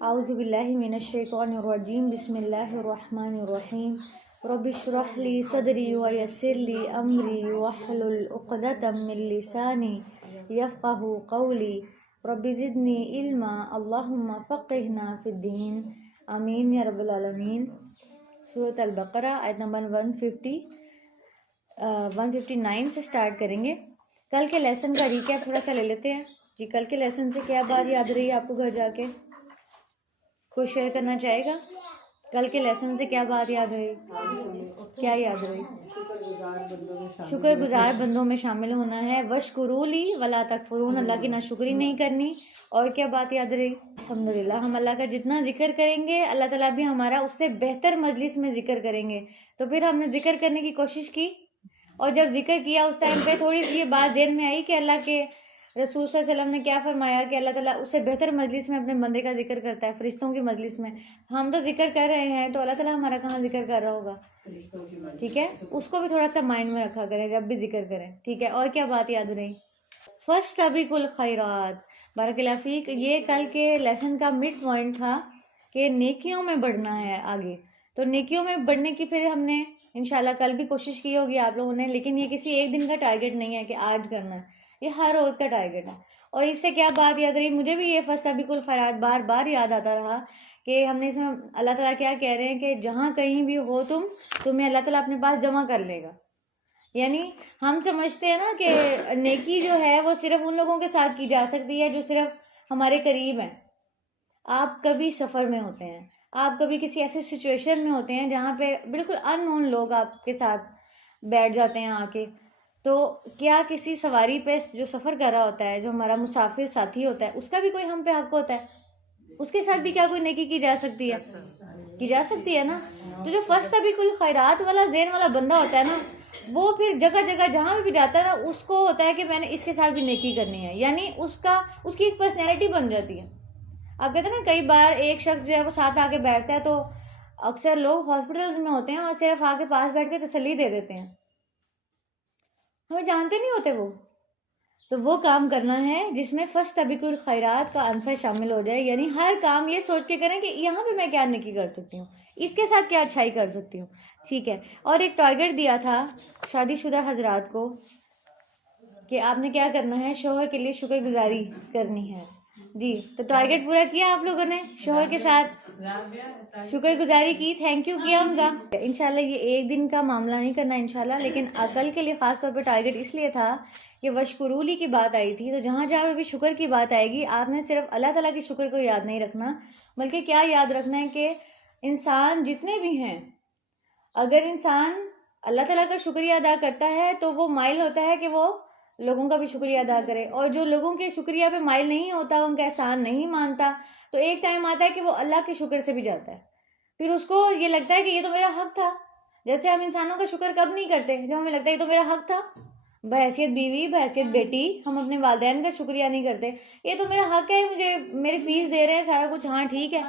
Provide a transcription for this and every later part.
اعوذ باللہ من الشیطان الرجیم بسم اللہ الرحمن الرحیم رب اشرح لی صدری ویسر لی امری واحلل عقدۃ من لسانی یفقہوا قولی رب زدنی علما اللہم فقہنا فی الدین آمین یا رب العالمین۔ سورۃ البقرہ آیت نمبر 159 سے سٹارٹ کریں گے۔ کل کے لیسن کا ریکیپ تھوڑا سا لے لیتے ہیں جی۔ کل کے لیسن سے کیا بات یاد رہی آپ کو گھر جا کے؟ کوئی شیئر کرنا چاہے گا؟ کل کے لیسن سے کیا بات یاد رہی؟ کیا یاد رہی؟ شکر گزار بندوں میں شامل ہونا ہے۔ وَاشْكُرُوا لِي وَلَا تَكْفُرُونَ، اللہ کی ناشکری نہیں کرنی۔ اور کیا بات یاد رہی؟ الحمدللہ ہم اللہ کا جتنا ذکر کریں گے اللہ تعالیٰ بھی ہمارا اس سے بہتر مجلس میں ذکر کریں گے۔ تو پھر ہم نے ذکر کرنے کی کوشش کی، اور جب ذکر کیا اس ٹائم پہ تھوڑی سی یہ بات ذہن میں آئی کہ اللہ کے رسول صلی اللہ علیہ وسلم نے کیا فرمایا کہ اللہ تعالیٰ اس سے بہتر مجلس میں اپنے بندے کا ذکر کرتا ہے، فرشتوں کی مجلس میں۔ ہم تو ذکر کر رہے ہیں تو اللہ تعالیٰ ہمارا کہاں ذکر کر رہا ہوگا؟ ٹھیک ہے، اس کو بھی تھوڑا سا مائنڈ میں رکھا کریں جب بھی ذکر کریں، ٹھیک ہے۔ اور کیا بات یاد رہی؟ فَاسْتَبِقُوا الْخَيْرَاتِ، بارک اللہ فیک۔ یہ کل کے لیسن کا مڈ پوائنٹ تھا کہ نیکیوں میں بڑھنا ہے آگے۔ تو نیکیوں میں بڑھنے کی پھر ہم نے انشاءاللہ کل بھی کوشش کی ہوگی آپ لوگوں نے، لیکن یہ کسی ایک دن کا ٹارگیٹ نہیں ہے کہ آج کرنا ہے، یہ ہر روز کا ٹارگیٹ ہے۔ اور اس سے کیا بات یاد رہی؟ مجھے بھی یہ فَاسْتَبِقُوا الْخَيْرَاتِ بار بار یاد آتا رہا کہ ہم نے اس میں اللہ تعالیٰ کیا کہہ رہے ہیں کہ جہاں کہیں بھی ہو تمہیں اللہ تعالیٰ اپنے پاس جمع کر لے گا۔ یعنی ہم سمجھتے ہیں نا کہ نیکی جو ہے وہ صرف ان لوگوں کے ساتھ کی جا سکتی ہے جو صرف ہمارے قریب ہیں۔ آپ کبھی سفر میں ہوتے ہیں، آپ کبھی کسی ایسے سچویشن میں ہوتے ہیں جہاں پہ بالکل ان نون لوگ آپ کے ساتھ بیٹھ جاتے ہیں آ کے، تو کیا کسی سواری پہ جو سفر کر رہا ہوتا ہے، جو ہمارا مسافر ساتھی ہوتا ہے، اس کا بھی کوئی ہم پہ حق ہوتا ہے؟ اس کے ساتھ بھی کیا کوئی نیکی کی جا سکتی ہے؟ کی جا سکتی ہے نا۔ تو جو فَاسْتَبِقُوا الْخَيْرَاتِ والا ذہن والا بندہ ہوتا ہے نا، وہ پھر جگہ جگہ جہاں بھی جاتا ہے نا، اس کو ہوتا ہے کہ میں نے اس کے ساتھ بھی نیکی کرنی ہے، یعنی اس کی ایک پرسنالٹی بن جاتی ہے۔ آپ کہتے ہیں نا کئی بار ایک شخص جو ہے وہ ساتھ آ کے بیٹھتا ہے تو اکثر لوگ ہاسپٹلز میں ہوتے ہیں اور صرف آ کے پاس بیٹھ کے تسلی دے دیتے ہیں، ہمیں جانتے نہیں ہوتے وہ۔ تو وہ کام کرنا ہے جس میں فَاسْتَبِقُوا الْخَيْرَاتِ کا عنصر شامل ہو جائے، یعنی ہر کام یہ سوچ کے کریں کہ یہاں پہ میں کیا نیکی کر سکتی ہوں، اس کے ساتھ کیا اچھائی کر سکتی ہوں، ٹھیک ہے۔ اور ایک ٹارگیٹ دیا تھا شادی شدہ حضرات کو کہ آپ نے کیا کرنا ہے، شوہر کے لیے شکر گزاری کرنی ہے جی۔ تو ٹارگیٹ پورا کیا آپ لوگوں نے؟ شوہر کے ساتھ شکر گزاری کی، تھینک یو کیا ان کا۔ انشاءاللہ یہ ایک دن کا معاملہ نہیں کرنا انشاءاللہ، لیکن عقل کے لیے خاص طور پہ ٹارگیٹ اس لیے تھا کہ وَاشْكُرُوا لِي کی بات آئی تھی، تو جہاں جہاں بھی شکر کی بات آئے گی آپ نے صرف اللہ تعالیٰ کے شکر کو یاد نہیں رکھنا، بلکہ کیا یاد رکھنا ہے کہ انسان جتنے بھی ہیں، اگر انسان اللہ تعالیٰ کا شکریہ ادا کرتا ہے تو وہ مائل ہوتا ہے کہ وہ لوگوں کا بھی شکریہ ادا کرے، اور جو لوگوں کے شکریہ پہ مائل نہیں ہوتا، ان کا احسان نہیں مانتا، تو ایک ٹائم آتا ہے کہ وہ اللہ کے شکر سے بھی جاتا ہے، پھر اس کو یہ لگتا ہے کہ یہ تو میرا حق تھا۔ جیسے ہم انسانوں کا شکر کب نہیں کرتے؟ جب ہمیں لگتا ہے یہ تو میرا حق تھا، بحیثیت بیوی بحیثیت بیٹی ہم اپنے والدین کا شکریہ نہیں کرتے، یہ تو میرا حق ہے، مجھے میری فیس دے رہے ہیں سارا کچھ، ہاں ٹھیک ہے۔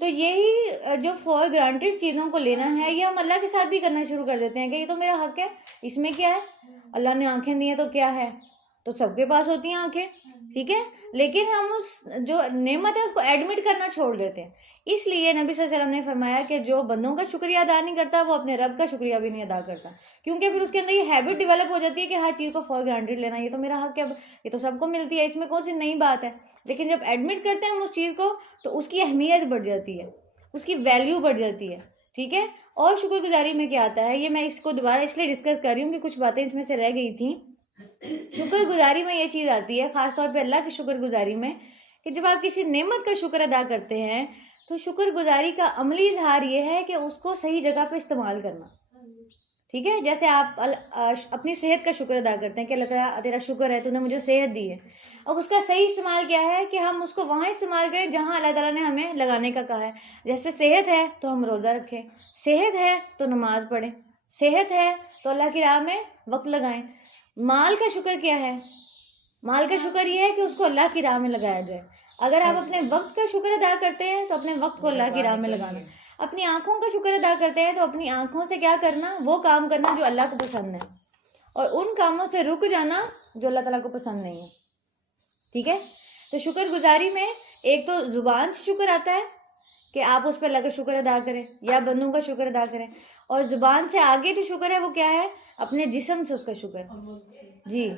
تو یہی جو فار گرانٹیڈ چیزوں کو لینا ہے یہ ہم اللہ کے ساتھ بھی کرنا شروع کر دیتے ہیں کہ یہ تو میرا حق ہے، اس میں کیا ہے، اللہ نے آنکھیں دی ہیں تو کیا ہے، تو سب کے پاس ہوتی ہیں آنکھیں، ٹھیک ہے، لیکن ہم اس جو نعمت ہے اس کو ایڈمٹ کرنا چھوڑ دیتے ہیں۔ اس لیے نبی صلی اللہ علیہ وسلم نے فرمایا کہ جو بندوں کا شکریہ ادا نہیں کرتا وہ اپنے رب کا شکریہ بھی نہیں ادا کرتا، کیونکہ پھر اس کے اندر یہ ہیبٹ ڈیولپ ہو جاتی ہے کہ ہر چیز کو فار گرانٹیڈ لینا، یہ تو میرا حق ہے، یہ تو سب کو ملتی ہے، اس میں کون سی نئی بات ہے۔ لیکن جب ایڈمٹ کرتے ہیں ہم اس چیز کو تو اس کی اہمیت بڑھ جاتی ہے، اس کی ویلیو بڑھ جاتی ہے، ٹھیک ہے۔ اور شکر گزاری میں کیا آتا ہے، یہ میں اس کو دوبارہ اس لیے ڈسکس کر رہی ہوں کہ کچھ باتیں اس میں سے رہ گئی تھیں۔ شکر گزاری میں یہ چیز آتی ہے خاص طور پہ اللہ کی شکر گزاری میں کہ جب آپ کسی نعمت کا شکر ادا کرتے ہیں تو شکر گزاری کا عملی اظہار یہ ہے کہ اس کو صحیح جگہ پہ استعمال کرنا، ٹھیک ہے۔ جیسے آپ اپنی صحت کا شکر ادا کرتے ہیں کہ اللہ تعالیٰ تیرا شکر ہے تو نے مجھے صحت دی ہے، اب اس کا صحیح استعمال کیا ہے کہ ہم اس کو وہاں استعمال کریں جہاں اللہ تعالیٰ نے ہمیں لگانے کا کہا ہے۔ جیسے صحت ہے تو ہم روزہ رکھیں، صحت ہے تو نماز پڑھیں، صحت ہے تو اللہ کی راہ میں وقت لگائیں۔ مال کا شکر کیا ہے؟ مال کا شکر یہ ہے کہ اس کو اللہ کی راہ میں لگایا جائے۔ اگر آپ اپنے وقت کا شکر ادا کرتے ہیں تو اپنے وقت کو اللہ کی راہ میں لگانا، اپنی آنکھوں کا شکر ادا کرتے ہیں تو اپنی آنکھوں سے کیا کرنا، وہ کام کرنا جو اللہ کو پسند ہے، اور ان کاموں سے رک جانا جو اللہ تعالیٰ کو پسند نہیں ہے، ٹھیک ہے۔ تو شکر گزاری میں ایک تو زبان سے شکر آتا ہے کہ آپ اس پہ اللہ کا شکر ادا کریں یا بندوں کا شکر ادا کریں، اور زبان سے آگے جو شکر ہے وہ کیا ہے؟ اپنے جسم سے اس کا شکر. جی،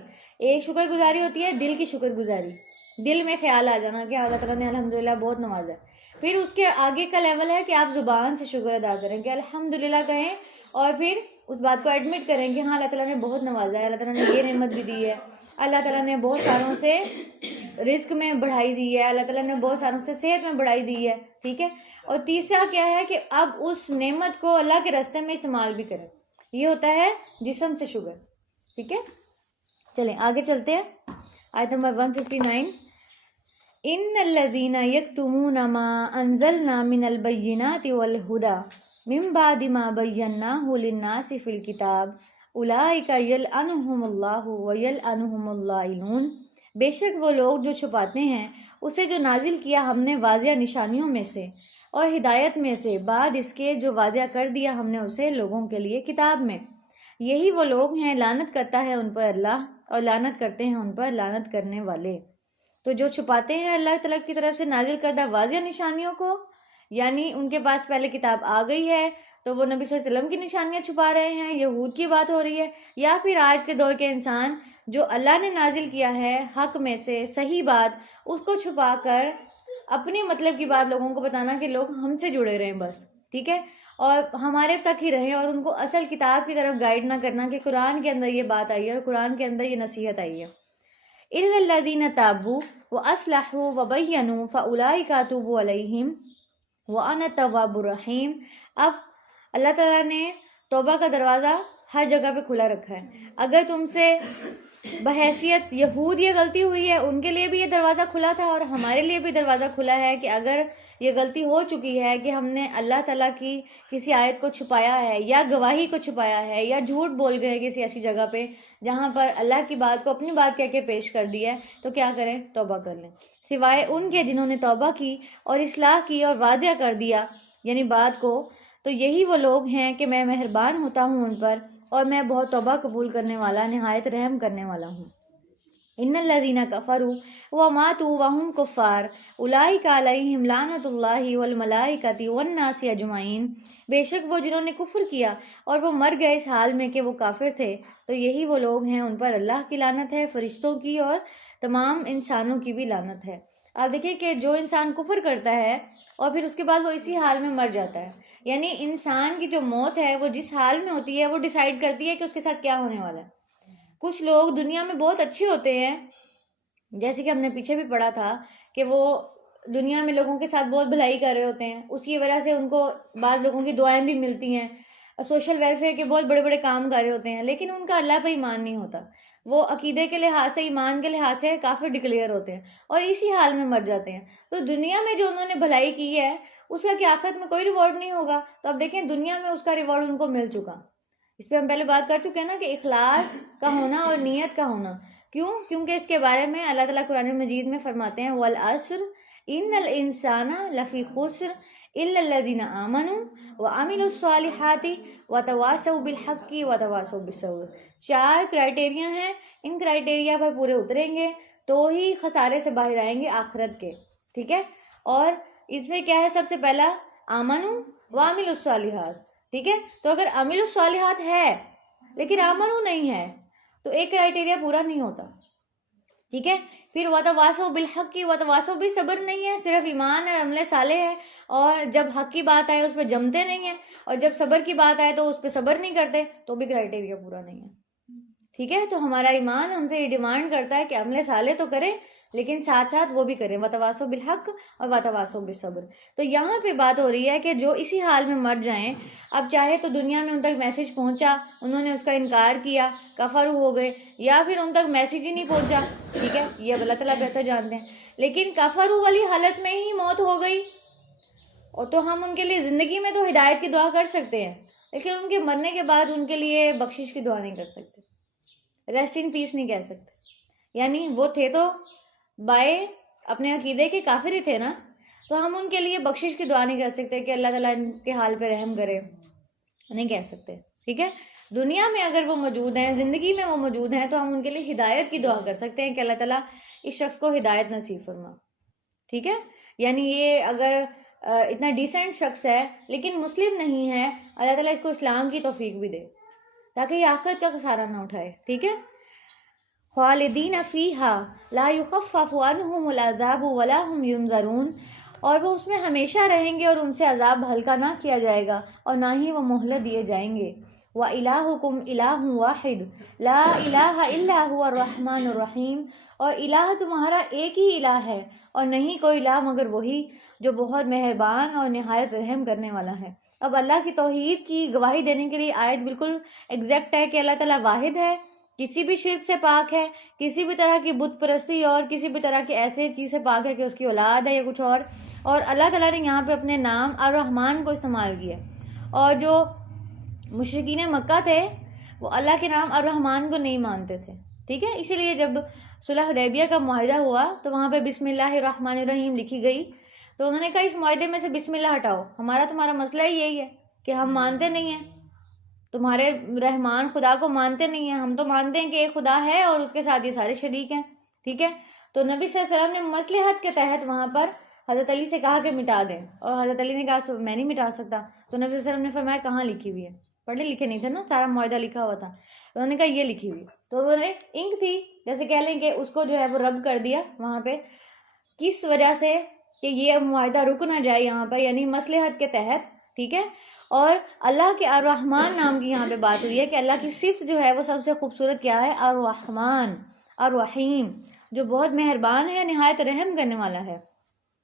ایک شکر گزاری ہوتی ہے دل کی شکر گزاری، دل میں خیال آ جانا کہ اللہ تعالیٰ نے الحمدللہ بہت نوازا ہے. پھر اس کے آگے کا لیول ہے کہ آپ زبان سے شکر ادا کریں کہ الحمدللہ کہیں، اور پھر اس بات کو ایڈمٹ کریں کہ ہاں اللہ تعالیٰ نے بہت نوازا ہے، اللہ تعالیٰ نے یہ نعمت بھی دی ہے، اللہ تعالیٰ نے بہت ساروں سے رزق میں بڑھائی دی ہے، اللہ تعالیٰ نے بہت ساروں سے صحت میں بڑھائی دی ہے. ٹھیک ہے. اور تیسرا کیا ہے کہ اب اس نعمت کو اللہ کے راستے میں استعمال بھی کریں. یہ ہوتا ہے جسم سے شکر. ٹھیک ہے. چلیں آگے چلتے ہیں. آیت نمبر 159. ان الذین یکتمون ما انزلنا من البینات والہدی من بعد ما بیناہ للناس فی الکتاب اولئک یلعنہم اللہ ویلعنہم اللائنون. بے شک وہ لوگ جو چھپاتے ہیں اسے جو نازل کیا ہم نے واضح نشانیوں میں سے اور ہدایت میں سے، بعد اس کے جو واضح کر دیا ہم نے اسے لوگوں کے لیے کتاب میں. یہی وہ لوگ ہیں لعنت کرتا ہے ان پر اللہ اور لعنت کرتے ہیں ان پر لعنت کرنے والے. تو جو چھپاتے ہیں اللہ تعالیٰ کی طرف سے نازل کردہ واضح نشانیوں کو، یعنی ان کے پاس پہلے کتاب آ گئی ہے تو وہ نبی صلی اللہ علیہ وسلم کی نشانیاں چھپا رہے ہیں، یہود کی بات ہو رہی ہے، یا پھر آج کے دور کے انسان جو اللہ نے نازل کیا ہے حق میں سے صحیح بات، اس کو چھپا کر اپنے مطلب کی بات لوگوں کو بتانا کہ لوگ ہم سے جڑے رہیں بس. ٹھیک ہے. اور ہمارے تک ہی رہیں، اور ان کو اصل کتاب کی طرف گائیڈ نہ کرنا کہ قرآن کے اندر یہ بات آئی ہے اور قرآن کے اندر یہ نصیحت آئی ہے. اِلَّا الَّذِينَ تَابُوا وَأَصْلَحُوا وَبَيَّنُوا فَأُولَٰئِكَ أَتُوبُ عَلَيْهِمْ وَأَنَا التَّوَّابُ الرَّحِيمُ. اب اللہ تعالیٰ نے توبہ کا دروازہ ہر جگہ پہ کھلا رکھا ہے. اگر تم سے بحیثیت یہود یہ غلطی ہوئی ہے، ان کے لیے بھی یہ دروازہ کھلا تھا، اور ہمارے لیے بھی دروازہ کھلا ہے کہ اگر یہ غلطی ہو چکی ہے کہ ہم نے اللہ تعالیٰ کی کسی آیت کو چھپایا ہے یا گواہی کو چھپایا ہے یا جھوٹ بول گئے کسی ایسی جگہ پہ جہاں پر اللہ کی بات کو اپنی بات کہہ کے پیش کر دی ہے، تو کیا کریں؟ توبہ کر لیں. سوائے ان کے جنہوں نے توبہ کی اور اصلاح کی اور واضح کر دیا یعنی بات کو، تو یہی وہ لوگ ہیں کہ میں مہربان ہوتا ہوں ان پر، اور میں بہت توبہ قبول کرنے والا نہایت رحم کرنے والا ہوں. ان الذین کفروا وماتوا وهم کفار اولئک علیہم لعنۃ اللہ والملائکۃ والناس اجمعین. بے شک وہ جنہوں نے کفر کیا اور وہ مر گئے اس حال میں کہ وہ کافر تھے، تو یہی وہ لوگ ہیں ان پر اللہ کی لعنت ہے، فرشتوں کی اور تمام انسانوں کی بھی لعنت ہے. آپ دیکھیں کہ جو انسان کفر کرتا ہے اور پھر اس کے بعد وہ اسی حال میں مر جاتا ہے، یعنی انسان کی جو موت ہے وہ جس حال میں ہوتی ہے وہ ڈیسائیڈ کرتی ہے کہ اس کے ساتھ کیا ہونے والا ہے. کچھ لوگ دنیا میں بہت اچھے ہوتے ہیں، جیسے کہ ہم نے پیچھے بھی پڑھا تھا کہ وہ دنیا میں لوگوں کے ساتھ بہت بھلائی کر رہے ہوتے ہیں، اس کی وجہ سے ان کو بعض لوگوں کی دعائیں بھی ملتی ہیں، سوشل ویلفیئر کے بہت بڑے بڑے کام کر رہے ہوتے ہیں، لیکن ان کا اللہ پہ ایمان نہیں ہوتا. وہ عقیدے کے لحاظ سے، ایمان کے لحاظ سے کافر ڈکلیئر ہوتے ہیں اور اسی حال میں مر جاتے ہیں. تو دنیا میں جو انہوں نے بھلائی کی ہے اس کا کیا آخرت میں کوئی ریوارڈ نہیں ہوگا. تو اب دیکھیں دنیا میں اس کا ریوارڈ ان کو مل چکا. اس پہ ہم پہلے بات کر چکے ہیں نا کہ اخلاص کا ہونا اور نیت کا ہونا. کیونکہ اس کے بارے میں اللہ تعالیٰ قرآن مجید میں فرماتے ہیں وَالْعَصْرِ إِنَّ الْإِنسَانَ لَفِي خُسْرٍ إِلَّا الَّذِينَ آمَنُوا وَعَمِلُوا الصَّالِحَاتِ وَتَوَاصَوْا بِالْحَقِّ وَتَوَاصَوْا بِالصَّبْرِ. 4 کرائٹیریا ہیں، ان کرائٹیریا پر پورے اتریں گے تو ہی خسارے سے باہر آئیں گے آخرت کے. ٹھیک ہے. اور اس میں کیا ہے؟ سب سے پہلا آمنوا وعملوا الصالحات. ٹھیک ہے. تو اگر عملوا الصالحات ہے لیکن آمنوا نہیں ہے تو ایک کرائٹیریا پورا نہیں ہوتا. ٹھیک ہے. پھر وتواصوا بالحق وتواصوا بالصبر نہیں ہے، صرف ایمان اور عمل صالح ہے، اور جب حق کی بات آئے اس پہ جمتے نہیں ہیں، اور جب صبر کی بات آئے تو اس پہ صبر نہیں کرتے، تو بھی کرائٹیریا پورا نہیں ہے. ٹھیک ہے. تو ہمارا ایمان ہم سے یہ ڈیمانڈ کرتا ہے کہ عمل صالح تو کریں لیکن ساتھ ساتھ وہ بھی کریں وتواصوا بالحق اور وتواصوا بالصبر. تو یہاں پہ بات ہو رہی ہے کہ جو اسی حال میں مر جائیں، اب چاہے تو دنیا میں ان تک میسج پہنچا، انہوں نے اس کا انکار کیا، کفر ہو گئے، یا پھر ان تک میسج ہی نہیں پہنچا. ٹھیک ہے. یہ اللہ تعالیٰ بہتر جانتے ہیں. لیکن کفر والی حالت میں ہی موت ہو گئی، اور تو ہم ان کے لیے زندگی میں تو ہدایت کی دعا کر سکتے ہیں، لیکن ان کے مرنے کے بعد ان کے لیے بخشش کی دعا نہیں کر سکتے، ریسٹ ان پیس نہیں کہہ سکتے. یعنی وہ تھے تو بائے اپنے عقیدے کے کافر ہی تھے نا، تو ہم ان کے لیے بخشش کی دعا نہیں کر سکتے کہ اللہ تعالیٰ ان کے حال پہ رحم کرے، نہیں کہہ سکتے. ٹھیک ہے. دنیا میں اگر وہ موجود ہیں، زندگی میں وہ موجود ہیں، تو ہم ان کے لیے ہدایت کی دعا کر سکتے ہیں کہ اللہ تعالیٰ اس شخص کو ہدایت نصیب فرما. ٹھیک ہے، یعنی یہ اگر اتنا ڈیسنٹ شخص ہے لیکن مسلم نہیں ہے، اللہ تعالیٰ اس کو اسلام کی توفیق بھی دے تاکہ یہ آخرت کا خسارہ نہ اٹھائے. ٹھیک ہے، خالدین فیہا لا یخفف عنہم العذاب ولا هم ینظرون، اور وہ اس میں ہمیشہ رہیں گے اور ان سے عذاب ہلکا نہ کیا جائے گا اور نہ ہی وہ مہلت دیے جائیں گے. وَإِلَٰهُكُمْ إِلَٰهٌ وَاحِدٌ لَا إِلَٰهَ إِلَّا هُوَ الرَّحْمَٰنُ الرَّحِيمُ، اور الہ تمہارا ایک ہی الہ ہے اور نہیں کوئی الہ مگر وہی جو بہت مہربان اور نہایت رحم کرنے والا ہے. اب اللہ کی توحید کی گواہی دینے کے لیے آیت بالکل ایگزیکٹ ہے کہ اللہ تعالیٰ واحد ہے، کسی بھی شرک سے پاک ہے، کسی بھی طرح کی بت پرستی اور کسی بھی طرح کی ایسے چیز سے پاک ہے کہ اس کی اولاد ہے یا کچھ اور اللہ تعالیٰ نے یہاں پہ اپنے نام الرحمن کو استعمال کیا. اور جو مشرکین مکہ تھے وہ اللہ کے نام الرحمن کو نہیں مانتے تھے. ٹھیک ہے، اسی لیے جب صلح حدیبیہ کا معاہدہ ہوا تو وہاں پہ بسم اللہ الرحمن الرحیم لکھی گئی، تو انہوں نے کہا اس معاہدے میں سے بسم اللہ ہٹاؤ، تمہارا مسئلہ ہی یہی ہے کہ ہم مانتے نہیں ہیں تمہارے رحمان خدا کو، مانتے نہیں ہیں، ہم تو مانتے ہیں کہ ایک خدا ہے اور اس کے ساتھ یہ سارے شریک ہیں. ٹھیک ہے، تو نبی صلی اللہ علیہ وسلم نے مصلحت کے تحت وہاں پر حضرت علی سے کہا کہ مٹا دیں، اور حضرت علی نے کہا میں نہیں مٹا سکتا. تو نبی صلی اللہ علیہ وسلم نے فرمایا کہاں لکھی ہوئی ہے؟ پڑھے لکھے نہیں تھے نا، سارا معاہدہ لکھا ہوا تھا. انہوں نے کہا یہ لکھی ہوئی، تو انہوں نے انک تھی جیسے کہہ لیں کہ اس کو جو ہے وہ رب کر دیا وہاں پہ، کس وجہ سے کہ یہ معاہدہ رک نہ جائے یہاں پر، یعنی مصلحت کے تحت. ٹھیک ہے، اور اللہ کے الرحمن نام کی یہاں پہ بات ہوئی ہے کہ اللہ کی صفت جو ہے وہ سب سے خوبصورت کیا ہے؟ الرحمن الرحیم، جو بہت مہربان ہے، نہایت رحم کرنے والا ہے.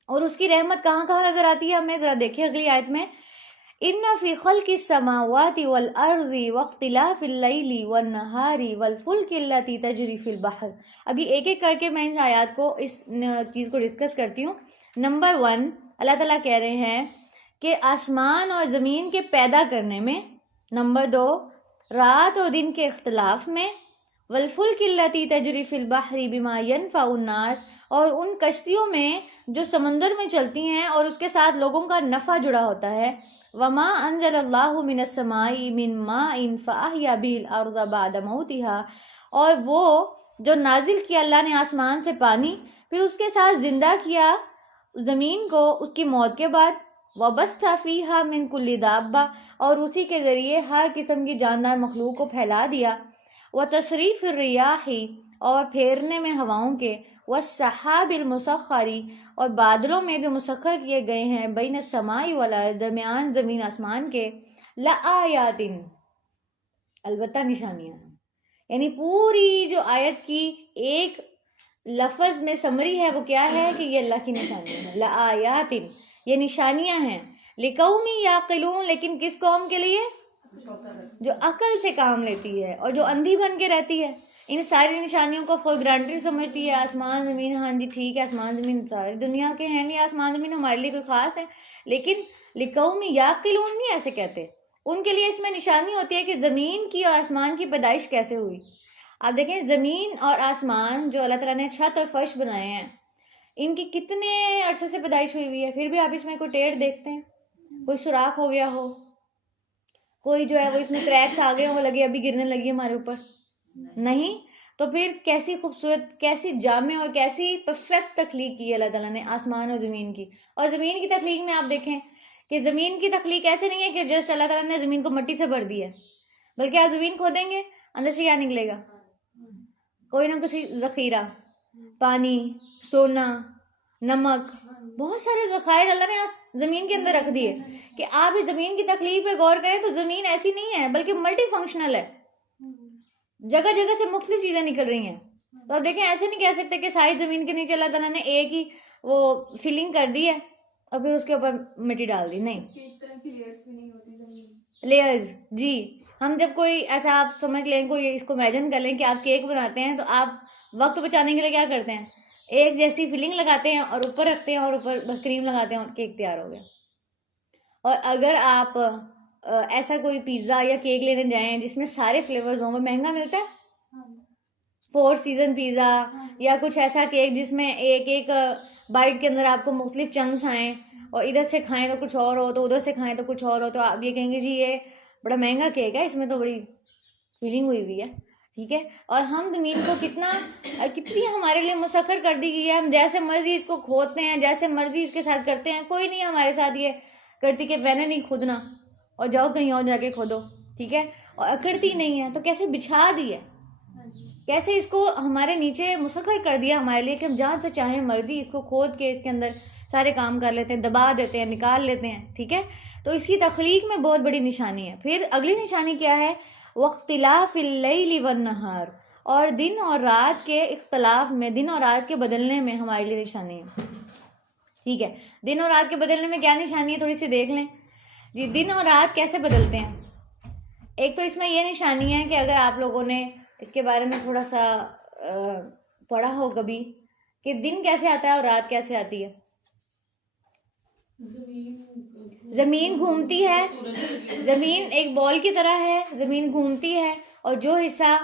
اور اس کی رحمت کہاں کہاں نظر آتی ہے ہمیں ذرا دیکھیں اگلی آیت میں. ان فی خلق السماوات والارض واختلاف اللیل والنہار والفلک التی تجری فی البحر. ابھی ایک ایک کر کے میں ان آیات کو، اس چیز کو ڈسکس کرتی ہوں. نمبر 1، اللہ تعالیٰ کہہ رہے ہیں کہ آسمان اور زمین کے پیدا کرنے میں. نمبر 2، رات اور دن کے اختلاف میں. والفلک التی تجری فی البحر بما ینفع الناس، اور ان کشتیوں میں جو سمندر میں چلتی ہیں اور اس کے ساتھ لوگوں کا نفع جڑا ہوتا ہے. وما انزل اللہ من السماء من ماء فاحیا به الارض بعد موتها، اور وہ جو نازل کیا اللہ نے آسمان سے پانی، پھر اس کے ساتھ زندہ کیا زمین کو اس کی موت کے بعد. وبث فیہا من کل دابہ، اور اسی کے ذریعے ہر قسم کی جاندار مخلوق کو پھیلا دیا. وتصریف الریاح، اور پھیرنے میں ہواؤں کے. والسحاب المسخر، اور بادلوں میں جو مسخر کیے گئے ہیں. بین السماء والارض، درمیان زمین آسمان کے. لآیات، البتہ نشانیاں ہیں. یعنی پوری جو آیت کی ایک لفظ میں سمری ہے وہ کیا ہے کہ یہ اللہ کی نشانیاں ہیں. لآیات، یہ نشانیاں ہیں. لقوم یعقلون، لیکن کس قوم کے لیے؟ جو عقل سے کام لیتی ہے اور جو اندھی بن کے رہتی ہے. ان ساری نشانیوں کو فور گرانٹیڈ سمجھتی ہے. آسمان زمین، ہاں جی ٹھیک ہے، آسمان زمین ساری دنیا کے ہیں نہیں، آسمان زمین ہمارے لیے کوئی خاص ہے، لیکن لقوم یعقلون نہیں ایسے کہتے. ان کے لیے اس میں نشانی ہوتی ہے کہ زمین کی اور آسمان کی پیدائش کیسے ہوئی. آپ دیکھیں زمین اور آسمان جو اللہ تعالیٰ نے چھت اور فرش بنائے ہیں، ان کی کتنے عرصے سے پیدائش ہوئی ہے، پھر بھی آپ اس میں کوئی ٹیڑھ دیکھتے ہیں؟ کوئی سوراخ ہو گیا ہو، کوئی جو ہے وہ اس میں کریکس آ گئے ہو، لگے ابھی گرنے لگی ہمارے اوپر؟ نہیں. تو پھر کیسی خوبصورت، کیسی جامع اور کیسی پرفیکٹ تخلیق کی ہے اللہ تعالیٰ نے آسمان اور زمین کی. اور زمین کی تخلیق میں آپ دیکھیں کہ زمین کی تخلیق ایسے نہیں ہے کہ جسٹ اللہ تعالیٰ نے زمین کو مٹی سے بھر دی ہے، بلکہ آپ زمین کھودیں گے اندر سے کیا نکلے گا؟ کوئی نہ کچھ ذخیرہ، پانی، سونا، نمک، بہت سارے ذخائر اللہ نے زمین کے اندر رکھ دیے. کہ آپ اس زمین کی تخلیق پہ غور کریں تو زمین ایسی نہیں ہے بلکہ ملٹی فنکشنل ہے، جگہ جگہ سے مختلف چیزیں نکل رہی ہیں. تو آپ دیکھیں ایسے نہیں کہہ سکتے کہ ساری زمین کے نیچے اللہ تعالیٰ نے ایک ہی وہ فلنگ کر دی ہے اور پھر اس کے اوپر مٹی ڈال دی. نہیں، لیئرز. جی، ہم جب کوئی ایسا آپ سمجھ لیں، کوئی اس کو امیجن کر لیں کہ آپ کیک بناتے ہیں تو آپ وقت بچانے کے لیے کیا کرتے ہیں؟ ایک جیسی فلنگ لگاتے ہیں اور اوپر رکھتے ہیں اور اوپر بس کریم لگاتے ہیں اور کیک تیار ہو گیا. اور اگر آپ ایسا کوئی پیزا یا کیک لینے جائیں جس میں سارے فلیورز ہوں، وہ مہنگا ملتا ہے. 4 سیزن پیزا یا کچھ ایسا کیک جس میں ایک ایک بائٹ کے اندر آپ کو مختلف چنکس آئیں، اور ادھر سے کھائیں تو کچھ اور ہو، تو ادھر سے کھائیں تو کچھ اور ہو، تو آپ یہ کہیں گے جی یہ بڑا مہنگا کیک ہے، اس میں تو بڑی فیلنگ ہوئی ہوئی ہے. ٹھیک ہے. اور ہم زمین کو کتنی ہمارے لیے مسخر کر دی گئی ہے. ہم جیسے مرضی اس کو کھودتے ہیں, جیسے مرضی اس کے ساتھ کرتے ہیں. کوئی نہیں ہمارے ساتھ یہ کرتی کہ میں نے نہیں کھودنا اور جاؤ کہیں اور جا کے کھودو, ٹھیک ہے. اور اکڑتی نہیں ہے تو کیسے بچھا دی ہے, کیسے اس کو ہمارے نیچے مسخر کر دیا ہمارے لیے کہ ہم جہاں سے چاہیں مرضی اس کو کھود کے اس کے اندر سارے کام کر لیتے ہیں, دبا دیتے ہیں, نکال لیتے ہیں, ٹھیک ہے. تو اس کی تخلیق میں بہت بڑی نشانی ہے. پھر اگلی نشانی کیا ہے؟ واختلاف اللیل والنہار, اور دن اور رات کے اختلاف میں, دن اور رات کے بدلنے میں ہمارے لیے نشانی ہے. ٹھیک ہے, دن اور رات کے بدلنے میں کیا نشانی ہے تھوڑی سی دیکھ لیں جی. دن اور رات کیسے بدلتے ہیں؟ ایک تو اس میں یہ نشانی ہے کہ اگر آپ لوگوں نے اس کے بارے میں تھوڑا سا پڑھا ہو کبھی کہ دن کیسے آتا ہے اور رات کیسے آتی ہے. زمین گھومتی ہے, زمین ایک بال کی طرح ہے, زمین گھومتی ہے اور جو حصہ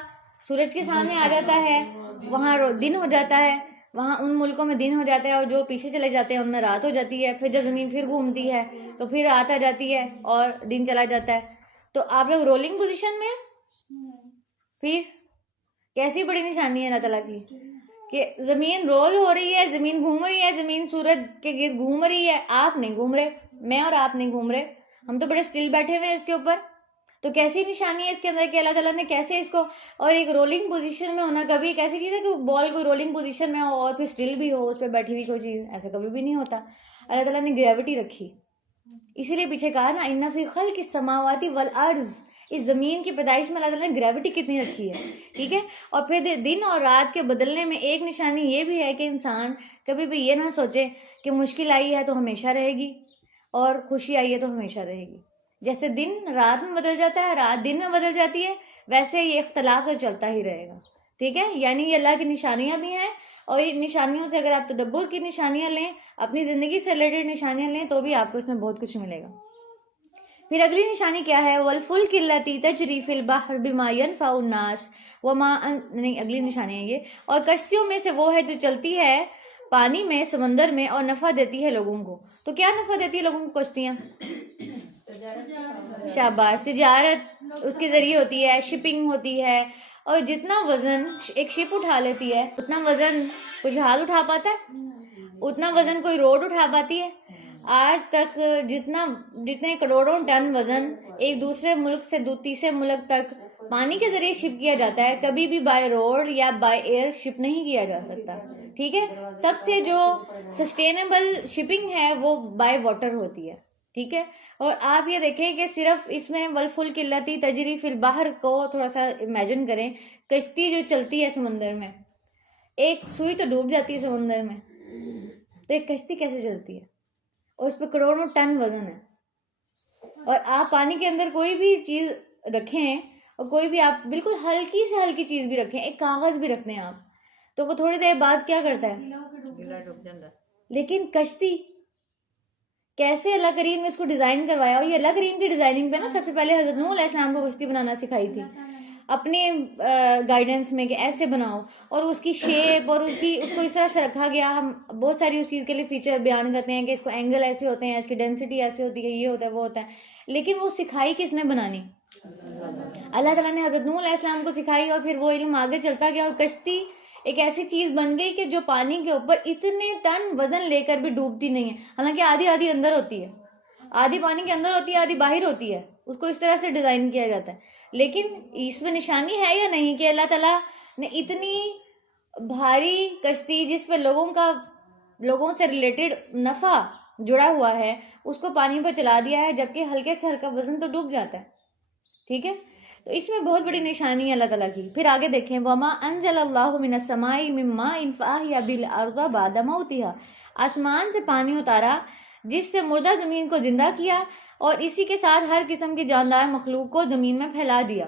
سورج کے سامنے آ جاتا ہے وہاں دن ہو جاتا ہے, وہاں ان ملکوں میں دن ہو جاتا ہے, اور جو پیچھے چلے جاتے ہیں ان میں رات ہو جاتی ہے. پھر جب زمین پھر گھومتی ہے تو پھر رات آ جاتی ہے اور دن چلا جاتا ہے. تو آپ لوگ رولنگ پوزیشن میں, پھر کیسی بڑی نشانی ہے اللہ تعالیٰ کی کہ زمین رول ہو رہی ہے, زمین گھوم رہی ہے, زمین سورج کے گرد گھوم رہی ہے, آپ نہیں گھوم رہے, میں اور آپ نہیں گھوم رہے, ہم تو بڑے سٹل بیٹھے ہوئے ہیں اس کے اوپر. تو کیسی نشانی ہے اس کے اندر کہ اللہ تعالیٰ نے کیسے اس کو, اور ایک رولنگ پوزیشن میں ہونا کبھی ایک ایسی چیز ہے کہ بال کوئی رولنگ پوزیشن میں ہو اور پھر سٹل بھی ہو اس پہ بیٹھی ہوئی کوئی چیز, ایسا کبھی بھی نہیں ہوتا. اللہ تعالیٰ نے گریوٹی رکھی, اسی لیے پیچھے کہا نا ان فی خلق السماوات والارض, اس زمین کی پیدائش میں اللہ تعالیٰ نے گریوٹی کتنی رکھی ہے, ٹھیک ہے. اور پھر دن اور رات کے بدلنے میں ایک نشانی یہ بھی ہے کہ انسان کبھی بھی یہ نہ سوچے کہ مشکل آئی ہے تو ہمیشہ رہے گی اور خوشی آئی ہے تو ہمیشہ رہے گی. جیسے دن رات میں بدل جاتا ہے, رات دن میں بدل جاتی ہے, ویسے یہ اختلاف تو چلتا ہی رہے گا, ٹھیک ہے. یعنی یہ اللہ کی نشانیاں بھی ہیں, اور ان نشانیوں سے اگر آپ تدبر کی نشانیاں لیں, اپنی زندگی سے ریلیٹڈ نشانیاں لیں, تو بھی آپ کو اس میں بہت کچھ ملے گا. پھر اگلی نشانی کیا ہے؟ والفلک التی تجری فی البحر بما ينفع الناس وما نہیں, اگلی نشانی ہے یہ, اور کشتیوں میں سے وہ ہے جو چلتی ہے پانی میں, سمندر میں, اور نفع دیتی ہے لوگوں کو. تو کیا نفع دیتی ہے لوگوں کو کشتیاں؟ شاباش, تجارت اس کے ذریعے ہوتی ہے, شپنگ ہوتی ہے, اور جتنا وزن ایک شپ اٹھا لیتی ہے اتنا وزن کوئی جہاز اٹھا پاتا ہے, اتنا وزن کوئی روڈ اٹھا پاتی ہے. آج تک جتنے کروڑوں ٹن وزن ایک دوسرے ملک سے تیسرے ملک تک پانی کے ذریعے شپ کیا جاتا ہے, کبھی بھی بائی روڈ یا بائی ایئر شپ نہیں کیا جا سکتا, ٹھیک ہے. سب سے جو سسٹینیبل شپنگ ہے وہ بائی واٹر ہوتی ہے, ٹھیک ہے. اور آپ یہ دیکھیں کہ صرف اس میں والفلک التی تجری فی البحر کو تھوڑا سا امیجن کریں, کشتی جو چلتی ہے سمندر میں, ایک سوئی تو ڈوب جاتی ہے سمندر میں, تو ایک کشتی کیسے چلتی ہے, اور اس پہ کروڑوں ٹن وزن ہے. اور آپ پانی کے اندر کوئی بھی چیز رکھیں, اور کوئی بھی آپ بالکل ہلکی سے ہلکی چیز بھی رکھیں, ایک کاغذ بھی رکھتے ہیں آپ, تو وہ تھوڑی دیر بعد کیا کرتا ہے, لیکن کشتی کیسے اللہ کریم نے اس کو ڈیزائن کروایا. اور یہ اللہ کریم کی ڈیزائننگ پہ نا سب سے پہلے حضرت نوح علیہ السلام کو کشتی بنانا سکھائی تھی اپنے گائیڈنس میں کہ ایسے بناؤ, اور اس کی شیپ اور اس کو اس طرح سے رکھا گیا. ہم بہت ساری اس چیز کے لیے فیچر بیان کرتے ہیں کہ اس کو اینگل ایسے ہوتے ہیں, اس کی ڈینسٹی ایسے ہوتی ہے, یہ ہوتا ہے وہ ہوتا ہے, لیکن وہ سکھائی کس نے بنانی؟ اللہ تعالیٰ نے حضرت نوح علیہ السلام کو سکھائی, اور پھر وہ علم آگے چلتا گیا, اور کشتی ایک ایسی چیز بن گئی کہ جو پانی کے اوپر اتنے ٹن وزن لے کر بھی ڈوبتی نہیں ہے. حالانکہ آدھی اندر ہوتی ہے, آدھی پانی کے اندر ہوتی ہے, آدھی باہر ہوتی ہے, اس کو اس طرح سے ڈیزائن کیا جاتا ہے. لیکن اس میں نشانی ہے یا نہیں کہ اللہ تعالیٰ نے اتنی بھاری کشتی جس پہ لوگوں سے ریلیٹڈ نفع جڑا ہوا ہے اس کو پانی پہ چلا دیا ہے, جبکہ ہلکے سے ہلکا وزن تو ڈوب جاتا ہے, ٹھیک ہے. تو اس میں بہت بڑی نشانی ہے اللہ تعالیٰ کی. پھر آگے دیکھیں, وما انزل اللہ من السماء من ماء فاحیا بالارض بعد موتها, آسمان سے پانی اتارا جس سے مردہ زمین کو زندہ کیا, اور اسی کے ساتھ ہر قسم کی جاندار مخلوق کو زمین میں پھیلا دیا.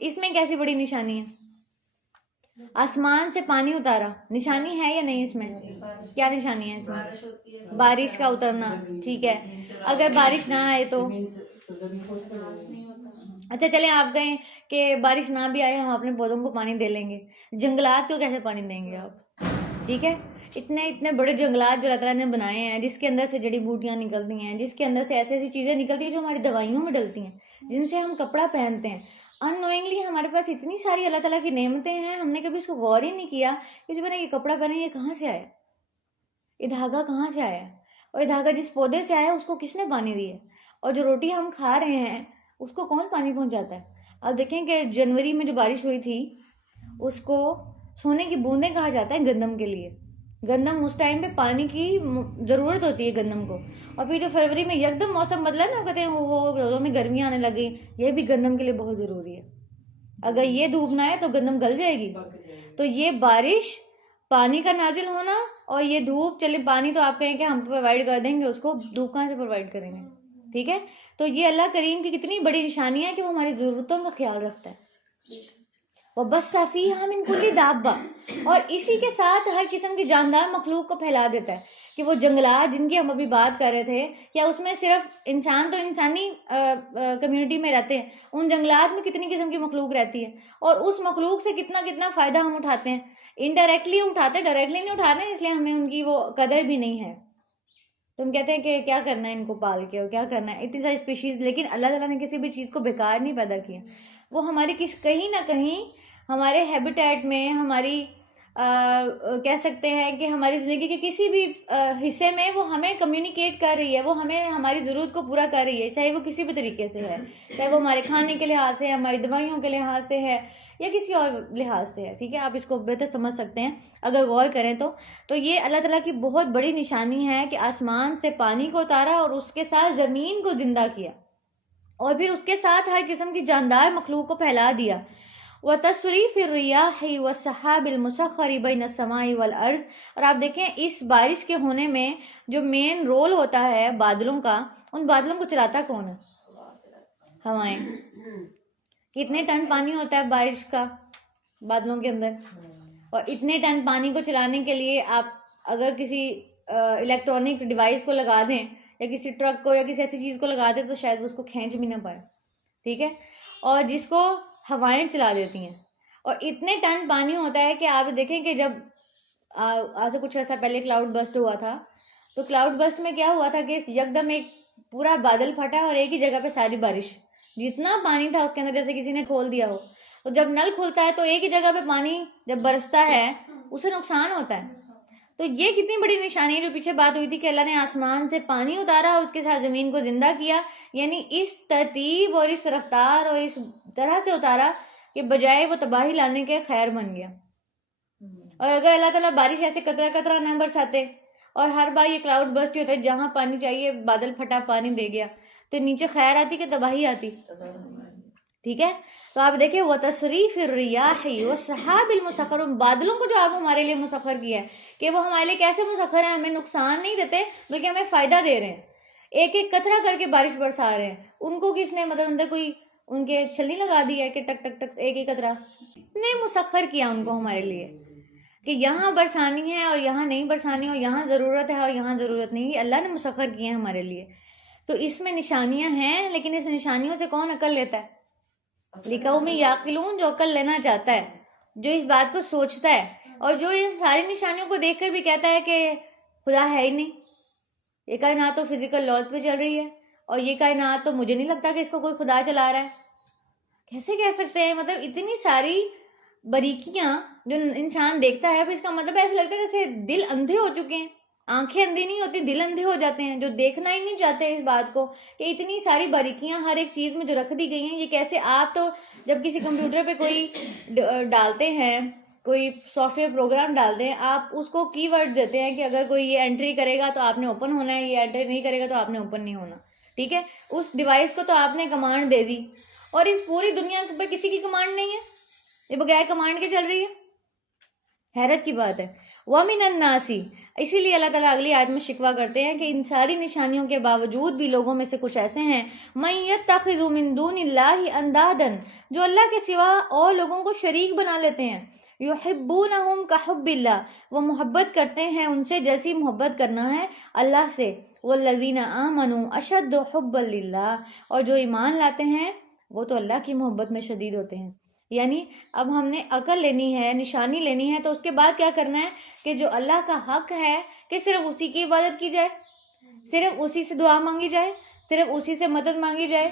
اس میں کیسی بڑی نشانی ہے؟ آسمان سے پانی اتارا, نشانی ہے یا نہیں؟ اس میں کیا نشانی ہے؟ اس میں بارش کا اترنا, ٹھیک ہے. اگر بارش نہ آئے تو اچھا چلیں آپ کہیں کہ بارش نہ بھی آئے ہم اپنے پودوں کو پانی دے لیں گے, جنگلات کو کیسے پانی دیں گے آپ؟ ٹھیک ہے, اتنے بڑے جنگلات جو اللہ تعالیٰ نے بنائے ہیں, جس کے اندر سے جڑی بوٹیاں نکلتی ہیں, جس کے اندر سے ایسی ایسی چیزیں نکلتی ہیں جو ہماری دوائیوں میں ڈلتی ہیں, جن سے ہم کپڑا پہنتے ہیں, ان نوئنگلی ہمارے پاس اتنی ساری اللہ تعالیٰ کی نعمتیں ہیں, ہم نے کبھی اس کو غور ہی نہیں کیا کہ جو میں نے یہ کپڑا پہنا یہ کہاں سے آیا, یہ دھاگا کہاں سے آیا, اور یہ دھاگا جس پودے سے آیا اس کو کس نے پانی دیا, اور جو روٹی ہم کھا رہے ہیں اس کو کون پانی پہنچاتا ہے. اب دیکھیں کہ جنوری میں جو بارش ہوئی تھی اس کو سونے کی بوندیں کہا جاتا ہے گندم کے لیے. گندم اس ٹائم پہ پانی کی ضرورت ہوتی ہے گندم کو, اور پھر جو فروری میں یکدم موسم بدلا نا, کہتے ہیں وہ روزوں میں گرمیاں آنے لگی, یہ بھی گندم کے لیے بہت ضروری ہے. اگر یہ ڈوبنا ہے تو گندم گل جائے گی. تو یہ بارش, پانی کا نازل ہونا اور یہ دھوپ, چلے پانی تو آپ کہیں کہ ہم پرووائڈ کر دیں گے اس کو, دھوپ کہاں سے پرووائڈ کریں گے. ٹھیک ہے, تو یہ اللہ کریم کی کتنی بڑی نشانی ہے کہ وہ ہماری ضرورتوں کا خیال رکھتا ہے. وَبَثَّ فِيهَا مِن كُلِّ دَابَّةٍ, اور اسی کے ساتھ ہر قسم کی جاندار مخلوق کو پھیلا دیتا ہے. کہ وہ جنگلات جن کی ہم ابھی بات کر رہے تھے, کیا اس میں صرف انسان تو انسانی کمیونٹی میں رہتے ہیں, ان جنگلات میں کتنی قسم کی مخلوق رہتی ہے, اور اس مخلوق سے کتنا کتنا فائدہ ہم اٹھاتے ہیں. انڈائریکٹلی اٹھاتے, ڈائریکٹلی نہیں اٹھا رہے ہیں, اس لیے ہمیں ان کی وہ قدر بھی نہیں ہے. تم کہتے ہیں کہ کیا کرنا ہے ان کو پال کے, اور کیا کرنا ہے اتنی ساری اسپیشیز, لیکن اللہ تعالیٰ نے کسی بھی چیز کو بیکار نہیں پیدا کیا. وہ ہماری کہیں نہ کہیں ہمارے ہیبیٹیٹ میں, ہماری کہہ سکتے ہیں کہ ہماری زندگی کے کسی بھی حصے میں وہ ہمیں کمیونیکیٹ کر رہی ہے, وہ ہمیں ہماری ضرورت کو پورا کر رہی ہے, چاہے وہ کسی بھی طریقے سے ہے, چاہے وہ ہمارے کھانے کے لحاظ سے ہے, ہماری دوائیوں کے لحاظ سے ہے, یا کسی اور لحاظ سے ہے. ٹھیک ہے, آپ اس کو بہتر سمجھ سکتے ہیں اگر غور کریں تو یہ اللہ تعالیٰ کی بہت بڑی نشانی ہے کہ آسمان سے پانی کو اتارا اور اس کے ساتھ زمین کو زندہ کیا, اور پھر اس کے ساتھ ہر قسم کی جاندار مخلوق کو پھیلا دیا. وَتَصْرِيفِ الرِّيَاحِ وَالسَّحَابِ الْمُسَخَّرِ بَيْنَ السَّمَاءِ وَالْأَرْضِ, اور آپ دیکھیں اس بارش کے ہونے میں جو مین رول ہوتا ہے بادلوں کا, ان بادلوں کو چلاتا کون ہے؟ ہوائیں. کتنے ٹن پانی ہوتا ہے بارش کا بادلوں کے اندر, اور اتنے ٹن پانی کو چلانے کے لیے آپ اگر کسی الیکٹرانک ڈیوائس کو لگا دیں, یا کسی ٹرک کو یا کسی ایسی چیز کو لگا دیں, تو شاید اس کو کھینچ بھی نہ پائے. ٹھیک ہے, اور جس کو ہوائیں چلا دیتی ہیں, اور اتنے ٹن پانی ہوتا ہے کہ آپ دیکھیں کہ جب آج سے کچھ عرصہ پہلے کلاؤڈ بسٹ ہوا تھا, تو کلاؤڈ بسٹ میں کیا ہوا تھا کہ یکدم ایک پورا بادل پھٹا اور ایک ہی جگہ پہ ساری بارش, جتنا پانی تھا اس کے اندر جیسے کسی نے کھول دیا ہو. تو جب نل کھلتا ہے تو ایک ہی جگہ پہ پانی جب برستا ہے اسے نقصان ہوتا ہے. تو یہ کتنی بڑی نشانی ہے جو پیچھے بات ہوئی تھی کہ اللہ نے آسمان سے پانی اتارا اور اس کے ساتھ زمین کو زندہ کیا, یعنی اس ترتیب اور اس رفتار اور اس طرح سے اتارا کہ بجائے وہ تباہی لانے کے خیر بن گیا. اور اگر اللہ تعالیٰ بارش ایسے قطرہ قطرہ نہ برساتے, اور ہر بار یہ کلاؤڈ برسٹ ہوتا ہے جہاں پانی چاہیے بادل پھٹا پانی دے گیا, تو نیچے خیر آتی کہ تباہی آتی. ٹھیک ہے, تو آپ دیکھیں وَتَصْرِيفِ الرِّيَاحِ وَالسَّحَابِ الْمُسَخَّرِ, بادلوں کو جو آپ ہمارے لیے مسخر کیا ہے, کہ وہ ہمارے لیے کیسے مسخر ہیں, ہمیں نقصان نہیں دیتے بلکہ ہمیں فائدہ دے رہے ہیں, ایک ایک قطرہ کر کے بارش برسا رہے ہیں. ان کو کس نے مطلب اندر کوئی ان کے چھلنی لگا دی ہے کہ ٹک ٹک ٹک ایک ایک قطرہ, کس نے مسخر کیا ان کو ہمارے لیے کہ یہاں برسانی ہے اور یہاں نہیں برسانی, اور یہاں ضرورت ہے اور یہاں ضرورت نہیں, اللہ نے مسخر کیے ہیں ہمارے لیے. تو اس میں نشانیاں ہیں, لیکن اس نشانیوں سے کون عقل لیتا ہے؟ لِقَوْمٍ يَعْقِلُونَ, جو عقل لینا چاہتا ہے, جو اس بات کو سوچتا ہے, اور جو ان ساری نشانیوں کو دیکھ کر بھی کہتا ہے کہ خدا ہے ہی نہیں, یہ کائنات تو فزیکل لاز پہ چل رہی ہے, اور یہ کائنات تو مجھے نہیں لگتا کہ اس کو کوئی خدا چلا رہا ہے. کیسے کہہ سکتے ہیں؟ مطلب اتنی ساری باریکیاں جو انسان دیکھتا ہے, پھر اس کا مطلب ایسا لگتا ہے جیسے دل اندھے ہو چکے ہیں. آنکھیں اندھی نہیں ہوتی, دل اندھے ہو جاتے ہیں, جو دیکھنا ہی نہیں چاہتے اس بات کو کہ اتنی ساری باریکیاں ہر ایک چیز میں جو رکھ دی گئی ہیں, یہ کیسے. آپ تو جب کسی کمپیوٹر پہ کوئی ڈالتے ہیں, کوئی سافٹ ویئر پروگرام ڈالتے ہیں, آپ اس کو کی ورڈ دیتے ہیں کہ اگر کوئی یہ انٹری کرے گا تو آپ نے اوپن ہونا ہے, یہ انٹری نہیں کرے گا تو آپ نے اوپن نہیں ہونا. ٹھیک ہے, اس ڈیوائس کو تو آپ نے کمانڈ دے دی, اور اس پوری دنیا پہ کسی کی کمانڈ نہیں ہے, یہ بغیر کمانڈ کے چل رہی ہے. حیرت کی بات ہے. وَمِنَ النَّاسِ, اسی لیے اللہ تعالیٰ اگلی آیت میں شکوہ کرتے ہیں کہ ان ساری نشانیوں کے باوجود بھی لوگوں میں سے کچھ ایسے ہیں مَن يَتَّخِذُ مِن دُونِ اللَّهِ أَندَادًا, جو اللہ کے سوا اور لوگوں کو شریک بنا لیتے ہیں. يُحِبُّونَهُمْ كَحُبِّ اللَّهِ, وہ محبت کرتے ہیں ان سے جیسی محبت کرنا ہے اللہ سے. وَالَّذِينَ آمَنُوا أَشَدُّ حُبًّا لِلَّهِ, اور جو ایمان لاتے ہیں وہ تو اللہ کی محبت میں شدید ہوتے ہیں. یعنی اب ہم نے عقل لینی ہے, نشانی لینی ہے, تو اس کے بعد کیا کرنا ہے کہ جو اللہ کا حق ہے کہ صرف اسی کی عبادت کی جائے, صرف اسی سے دعا مانگی جائے, صرف اسی سے مدد مانگی جائے,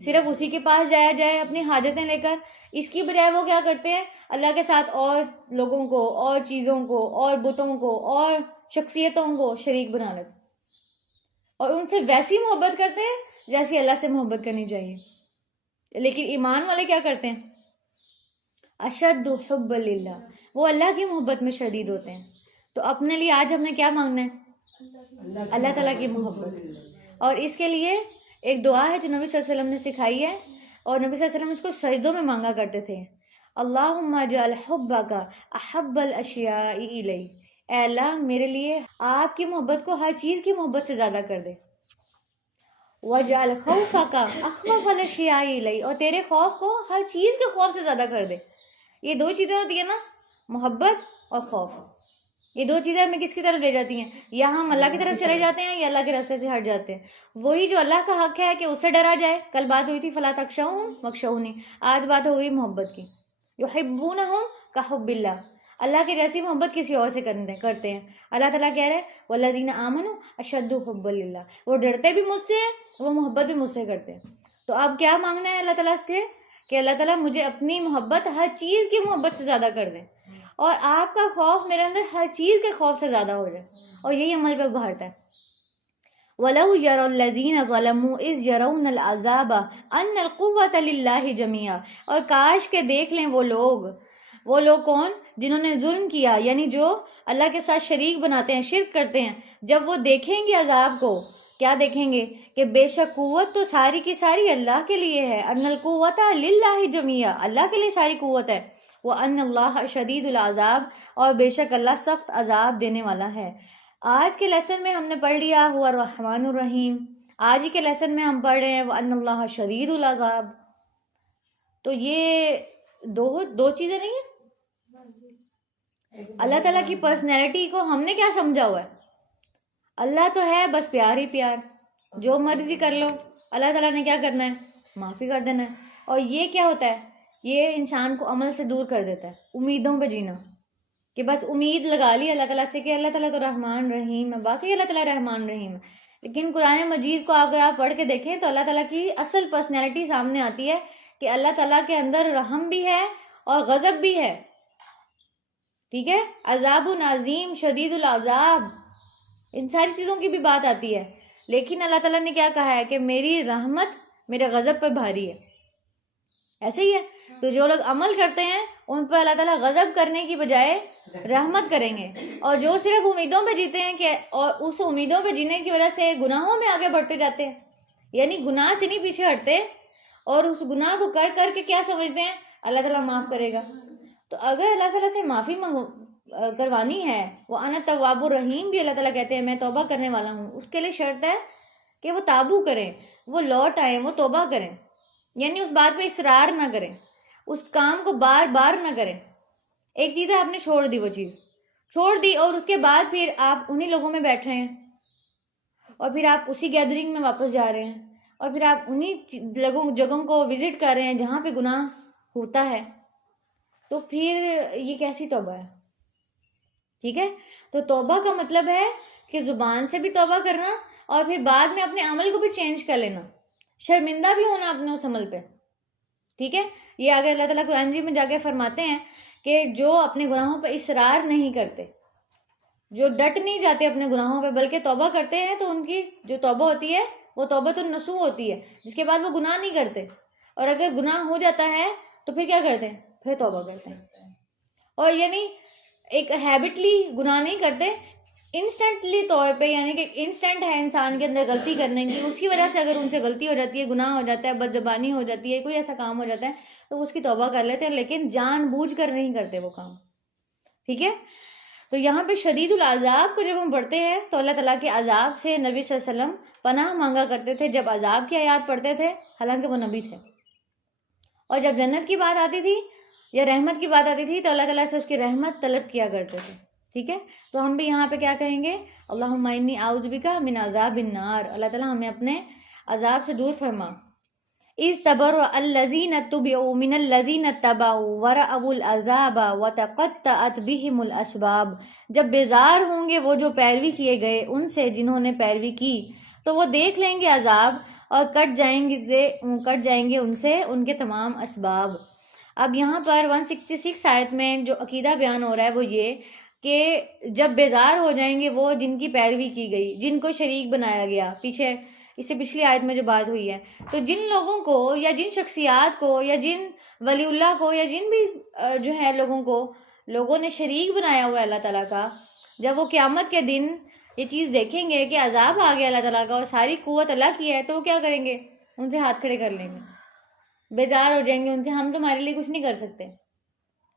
صرف اسی کے پاس جایا جائے اپنی حاجتیں لے کر. اس کی بجائے وہ کیا کرتے ہیں؟ اللہ کے ساتھ اور لوگوں کو اور چیزوں کو اور بتوں کو اور شخصیتوں کو شریک بنا لیتے اور ان سے ویسی محبت کرتے ہیں جیسی اللہ سے محبت کرنی چاہیے. لیکن ایمان والے کیا کرتے ہیں؟ اشد حب للہ، وہ اللہ کی محبت میں شدید ہوتے ہیں. تو اپنے لیے آج ہم نے کیا مانگنا ہے؟ اللہ تعالیٰ کی محبت. اور اس کے لیے ایک دعا ہے جو نبی صلی اللہ علیہ وسلم نے سکھائی ہے، اور نبی صلی اللہ علیہ وسلم اس کو سجدوں میں مانگا کرتے تھے. اللہم اجعل حبک احب الاشیاء الی، اے اللہ میرے لیے آپ کی محبت کو ہر چیز کی محبت سے زیادہ کر دے. وجعل خوفک اخوف الاشیاء الی، اور تیرے خوف کو ہر چیز کے خوف سے زیادہ کر دے. یہ دو چیزیں ہوتی ہیں نا، محبت اور خوف. یہ دو چیزیں ہمیں کس کی طرف لے جاتی ہیں؟ یا ہم اللہ کی طرف چلے جاتے ہیں یا اللہ کے راستے سے ہٹ جاتے ہیں. وہی جو اللہ کا حق ہے کہ اس سے ڈرا جائے. کل بات ہوئی تھی فلا تخشوہم واخشونی، آج بات ہو گئی محبت کی. یحبونہم کحب اللہ، اللہ کی جیسی محبت کسی اور سے کرتے ہیں. اللہ تعالیٰ کہہ رہے ہیں والذین آمنوا اشد حبا للہ، وہ ڈرتے بھی مجھ سے ہیں، وہ محبت بھی مجھ سے کرتے ہیں. تو اب کیا مانگنا ہے اللہ تعالیٰ سے کہ اللہ تعالیٰ مجھے اپنی محبت ہر چیز کی محبت سے زیادہ کر دیں، اور آپ کا خوف میرے اندر ہر چیز کے خوف سے زیادہ ہو جائے. اور یہی عمل پہ ابھارتا ہے. وَلَوْ يَرَى الَّذِينَ ظَلَمُوا إِذْ يَرَوْنَ الْعَذَابَ أَنَّ الْقُوَّةَ لِلَّهِ جَمِيعًا، اور کاش کہ دیکھ لیں وہ لوگ کون؟ جنہوں نے ظلم کیا، یعنی جو اللہ کے ساتھ شریک بناتے ہیں، شرک کرتے ہیں. جب وہ دیکھیں گے عذاب کو، کیا دیکھیں گے؟ کہ بے شک قوت تو ساری کی ساری اللہ کے لیے ہے. ان القوت للہ جمیعا، اللہ کے لیے ساری قوت ہے. وان اللہ شدید العذاب، اور بے شک اللہ سخت عذاب دینے والا ہے. آج کے لیسن میں ہم نے پڑھ لیا ہوا الرحمن الرحیم. آج ہی کے لیسن میں ہم پڑھ رہے ہیں وان اللہ شدید العذاب. تو یہ دو چیزیں نہیں ہیں. اللہ تعالیٰ کی پرسنالٹی کو ہم نے کیا سمجھا ہوا ہے؟ اللہ تو ہے بس پیار ہی پیار، جو مرضی کر لو. اللہ تعالیٰ نے کیا کرنا ہے؟ معافی کر دینا ہے. اور یہ کیا ہوتا ہے؟ یہ انسان کو عمل سے دور کر دیتا ہے، امیدوں پہ جینا، کہ بس امید لگا لی اللہ تعالیٰ سے کہ اللہ تعالیٰ تو رحمان رحیم ہے. باقی اللہ تعالیٰ رحمان رحیم ہے، لیکن قرآن مجید کو اگر آپ پڑھ کے دیکھیں تو اللہ تعالیٰ کی اصل پرسنالٹی سامنے آتی ہے کہ اللہ تعالیٰ کے اندر رحم بھی ہے اور غضب بھی ہے. ٹھیک ہے، عذاب عظیم، شدید العذاب، ان ساری چیزوں کی بھی بات آتی ہے. لیکن اللہ تعالیٰ نے کیا کہا ہے کہ میری رحمت میرے غضب پہ بھاری ہے. ایسے ہی ہے. تو جو لوگ عمل کرتے ہیں ان پہ اللہ تعالیٰ غضب کرنے کی بجائے رحمت کریں گے. اور جو صرف امیدوں پہ جیتے ہیں کہ اور اس امیدوں پہ جینے کی وجہ سے گناہوں میں آگے بڑھتے جاتے ہیں، یعنی گناہ سے نہیں پیچھے ہٹتے، اور اس گناہ کو کر کے کیا سمجھتے ہیں اللہ تعالیٰ معاف کرے گا. تو اگر اللہ تعالیٰ سے معافی کروانی ہے، وہ انا تواب الرحیم بھی اللہ تعالیٰ کہتے ہیں میں توبہ کرنے والا ہوں، اس کے لیے شرط ہے کہ وہ تابو کریں، وہ لوٹ آئیں، وہ توبہ کریں. یعنی اس بات پہ اصرار نہ کریں، اس کام کو بار بار نہ کریں. ایک چیز ہے آپ نے چھوڑ دی، وہ چیز چھوڑ دی، اور اس کے بعد پھر آپ انہی لوگوں میں بیٹھ رہے ہیں، اور پھر آپ اسی گیدرنگ میں واپس جا رہے ہیں، اور پھر آپ انہی جگہوں کو وزٹ کر رہے ہیں جہاں پہ گناہ ہوتا ہے. تو پھر یہ کیسی توبہ ہے؟ ٹھیک ہے. تو توبہ کا مطلب ہے کہ زبان سے بھی توبہ کرنا، اور پھر بعد میں اپنے عمل کو بھی چینج کر لینا، شرمندہ بھی ہونا اپنے اس عمل پہ. ٹھیک ہے. یہ آگے اللہ تعالیٰ قرآن میں جا کے فرماتے ہیں کہ جو اپنے گناہوں پہ اصرار نہیں کرتے، جو ڈٹ نہیں جاتے اپنے گناہوں پہ بلکہ توبہ کرتے ہیں، تو ان کی جو توبہ ہوتی ہے وہ توبۃ النصوح ہوتی ہے، جس کے بعد وہ گناہ نہیں کرتے. اور اگر گناہ ہو جاتا ہے تو پھر کیا کرتے ہیں؟ پھر توبہ کرتے ہیں. اور یعنی ایک ہیبٹلی گناہ نہیں کرتے، انسٹنٹلی طور پہ، یعنی کہ انسٹنٹ ہے انسان کے اندر غلطی کرنے کی، اس کی وجہ سے اگر ان سے غلطی ہو جاتی ہے، گناہ ہو جاتا ہے، بد زبانی ہو جاتی ہے، کوئی ایسا کام ہو جاتا ہے تو وہ اس کی توبہ کر لیتے ہیں، لیکن جان بوجھ کر نہیں کرتے وہ کام. ٹھیک ہے. تو یہاں پہ شدید العذاب کو جب ہم پڑھتے ہیں تو اللہ تعالیٰ کے عذاب سے نبی صلی اللہ علیہ وسلم پناہ مانگا کرتے تھے جب عذاب کی آیات پڑھتے تھے، حالانکہ وہ نبی تھے. اور جب جنت کی بات آتی تھی یا رحمت کی بات آتی تھی تو اللہ تعالیٰ سے اس کی رحمت طلب کیا کرتے تھے. ٹھیک ہے. تو ہم بھی یہاں پہ کیا کہیں گے؟ اللہم انی اعوذ بک من عذاب النار، اللہ تعالیٰ ہمیں اپنے عذاب سے دور فرما. اذ تبرأ الذین اتبعوا من الذین اتبعوا ورأوا العذاب وتقطعت بهم الاسباب، جب بیزار ہوں گے وہ جو پیروی کیے گئے ان سے جنہوں نے پیروی کی، تو وہ دیکھ لیں گے عذاب اور کٹ جائیں گے ان سے ان کے تمام اسباب۔ اب یہاں پر 166 آیت میں جو عقیدہ بیان ہو رہا ہے وہ یہ کہ جب بیزار ہو جائیں گے وہ جن کی پیروی کی گئی، جن کو شریک بنایا گیا، پیچھے اس سے پچھلی آیت میں جو بات ہوئی ہے، تو جن لوگوں کو یا جن شخصیات کو یا جن ولی اللہ کو یا جن بھی جو ہے لوگوں نے شریک بنایا ہوا ہے اللہ تعالیٰ کا، جب وہ قیامت کے دن یہ چیز دیکھیں گے کہ عذاب آ گیا اللہ تعالیٰ کا اور ساری قوت اللہ کی ہے، تو وہ کیا کریں گے؟ ان سے ہاتھ کھڑے کر لیں گے، بیزار ہو جائیں گے ان سے، ہم تمہارے لیے کچھ نہیں کر سکتے۔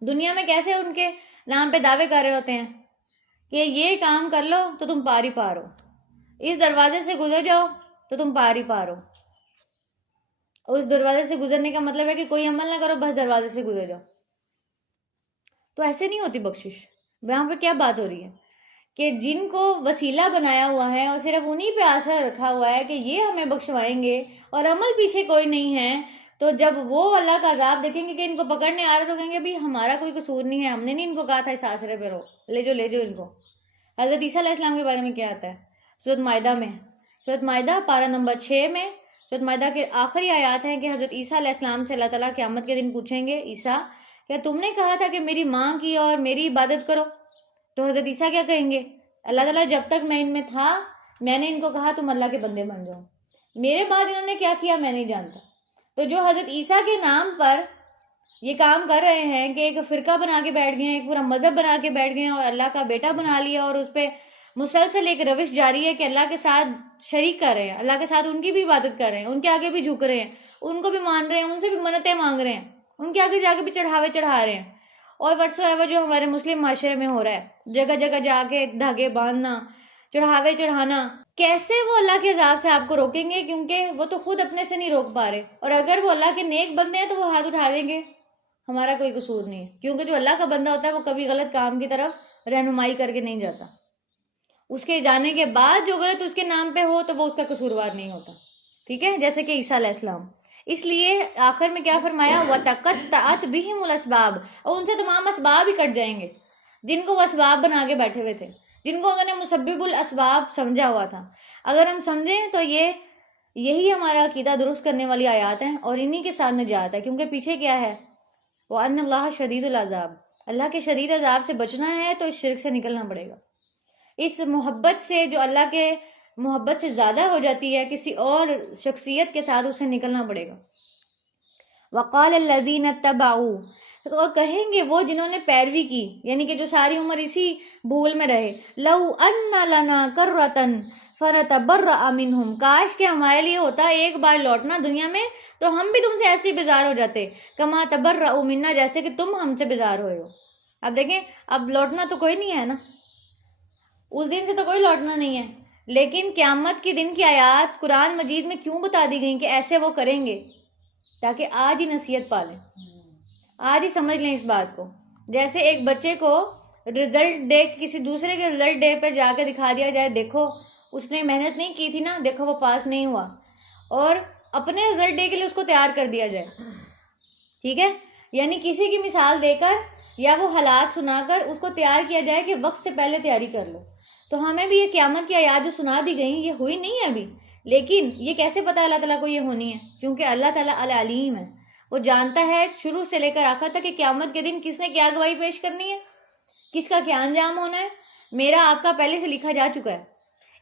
دنیا میں کیسے ان کے نام پہ دعوے کر رہے ہوتے ہیں کہ یہ کام کر لو تو تم پار ہی پار ہو، اس دروازے سے گزر جاؤ تو تم پار ہی پار ہو۔ اس دروازے سے گزرنے کا مطلب ہے کہ کوئی عمل نہ کرو، بس دروازے سے گزر جاؤ۔ تو ایسے نہیں ہوتی بخشش۔ یہاں پہ کیا بات ہو رہی ہے کہ جن کو وسیلہ بنایا ہوا ہے اور صرف انہی پہ آسر رکھا ہوا ہے کہ یہ ہمیں بخشوائیں گے اور عمل پیچھے کوئی نہیں ہے، تو جب وہ اللہ کا عذاب دیکھیں گے کہ ان کو پکڑنے آ رہے تو کہیں گے بھی ہمارا کوئی قصور نہیں ہے، ہم نے نہیں ان کو کہا تھا اس آسرے پہ رو، لے جو ان کو۔ حضرت عیسیٰ علیہ السلام کے بارے میں کیا آتا ہے سورۃ مائدہ میں، سورۃ مائدہ پارہ نمبر 6 میں، سورۃ مائدہ کے آخری آیات ہیں کہ حضرت عیسیٰ علیہ السلام سے اللہ تعالیٰ قیامت کے دن پوچھیں گے، عیسیٰ کیا تم نے کہا تھا کہ میری ماں کی اور میری عبادت کرو؟ تو حضرت عیسیٰ کیا کہیں گے؟ اللہ تعالیٰ جب تک میں ان میں تھا میں نے ان کو کہا تم اللہ کے بندے بن جاؤ، میرے بعد انہوں نے کیا کیا میں نہیں جانتا۔ تو جو حضرت عیسیٰ کے نام پر یہ کام کر رہے ہیں کہ ایک فرقہ بنا کے بیٹھ گئے ہیں، ایک پورا مذہب بنا کے بیٹھ گئے ہیں اور اللہ کا بیٹا بنا لیا اور اس پہ مسلسل ایک روش جاری ہے کہ اللہ کے ساتھ شریک کر رہے ہیں، اللہ کے ساتھ ان کی بھی عبادت کر رہے ہیں، ان کے آگے بھی جھک رہے ہیں، ان کو بھی مان رہے ہیں، ان سے بھی منتیں مانگ رہے ہیں، ان کے آگے جا کے بھی چڑھاوے چڑھا رہے ہیں، اور وٹس ایور جو ہمارے مسلم معاشرے میں ہو رہا ہے، جگہ جگہ جا کے دھاگے باندھنا، چڑھاوے چڑھانا۔ کیسے وہ اللہ کے عذاب سے آپ کو روکیں گے؟ کیونکہ وہ تو خود اپنے سے نہیں روک پا رہے، اور اگر وہ اللہ کے نیک بندے ہیں تو وہ ہاتھ اٹھا دیں گے ہمارا کوئی قصور نہیں ہے، کیونکہ جو اللہ کا بندہ ہوتا ہے وہ کبھی غلط کام کی طرف رہنمائی کر کے نہیں جاتا، اس کے جانے کے بعد جو غلط اس کے نام پہ ہو تو وہ اس کا قصوروار نہیں ہوتا، ٹھیک ہے، جیسے کہ عیسیٰ علیہ السلام۔ اس لیے آخر میں کیا فرمایا؟ وَتَقَطَّعَتْ بِهِمُ الْأَسْبَابُ، اور ان سے تمام اسباب ہی کٹ جائیں گے، جن کو وہ اسباب بنا کے بیٹھے ہوئے تھے، جن کو انہوں نے مسبب الاسباب سمجھا ہوا تھا۔ اگر ہم سمجھیں تو یہی ہمارا عقیدہ درست کرنے والی آیات ہیں اور انہی کے ساتھ نجات ہے، کیونکہ پیچھے کیا ہے؟ وَأَنَّ اللَّهَ شَدِيدُ الْعَذَابِ، اللہ کے شدید عذاب سے بچنا ہے تو اس شرک سے نکلنا پڑے گا، اس محبت سے جو اللہ کے محبت سے زیادہ ہو جاتی ہے کسی اور شخصیت کے ساتھ، اس سے نکلنا پڑے گا۔ وَقَالَ الَّذِينَ اتَّبَعُوا، تو کہیں گے وہ جنہوں نے پیروی کی، یعنی کہ جو ساری عمر اسی بھول میں رہے، لَوْ أَنَّ لَنَا كَرَّةً فَنَتَبَرَّأَ مِنْهُمْ، کاش کہ ہمارے لیے ہوتا ایک بار لوٹنا دنیا میں تو ہم بھی تم سے ایسے ہی بیزار ہو جاتے، کما تبرؤ منا، جیسے کہ تم ہم سے بیزار ہوئے ہو۔ اب دیکھیں، اب لوٹنا تو کوئی نہیں ہے نا، اس دن سے تو کوئی لوٹنا نہیں ہے، لیکن قیامت کے دن کی آیات قرآن مجید میں کیوں بتا دی گئیں کہ ایسے وہ کریں گے؟ تاکہ آج ہی نصیحت پالیں، آج ہی سمجھ لیں اس بات کو۔ جیسے ایک بچے کو رزلٹ ڈے کسی دوسرے کے رزلٹ ڈے پہ جا کے دکھا دیا جائے، دیکھو اس نے محنت نہیں کی تھی نا، دیکھو وہ پاس نہیں ہوا، اور اپنے رزلٹ ڈے کے لیے اس کو تیار کر دیا جائے، ٹھیک ہے، یعنی کسی کی مثال دے کر یا وہ حالات سنا کر اس کو تیار کیا جائے کہ وقت سے پہلے تیاری کر لو۔ تو ہمیں بھی یہ قیامت کی آیات جو سنا دی گئی یہ ہوئی نہیں ہے ابھی، لیکن یہ کیسے پتہ اللہ تعالیٰ کو یہ ہونی ہے؟ کیونکہ اللہ تعالیٰ العلیم ہے، وہ جانتا ہے شروع سے لے کر آخر تک کہ قیامت کے دن کس نے کیا گواہی پیش کرنی ہے، کس کا کیا انجام ہونا ہے، میرا آپ کا پہلے سے لکھا جا چکا ہے۔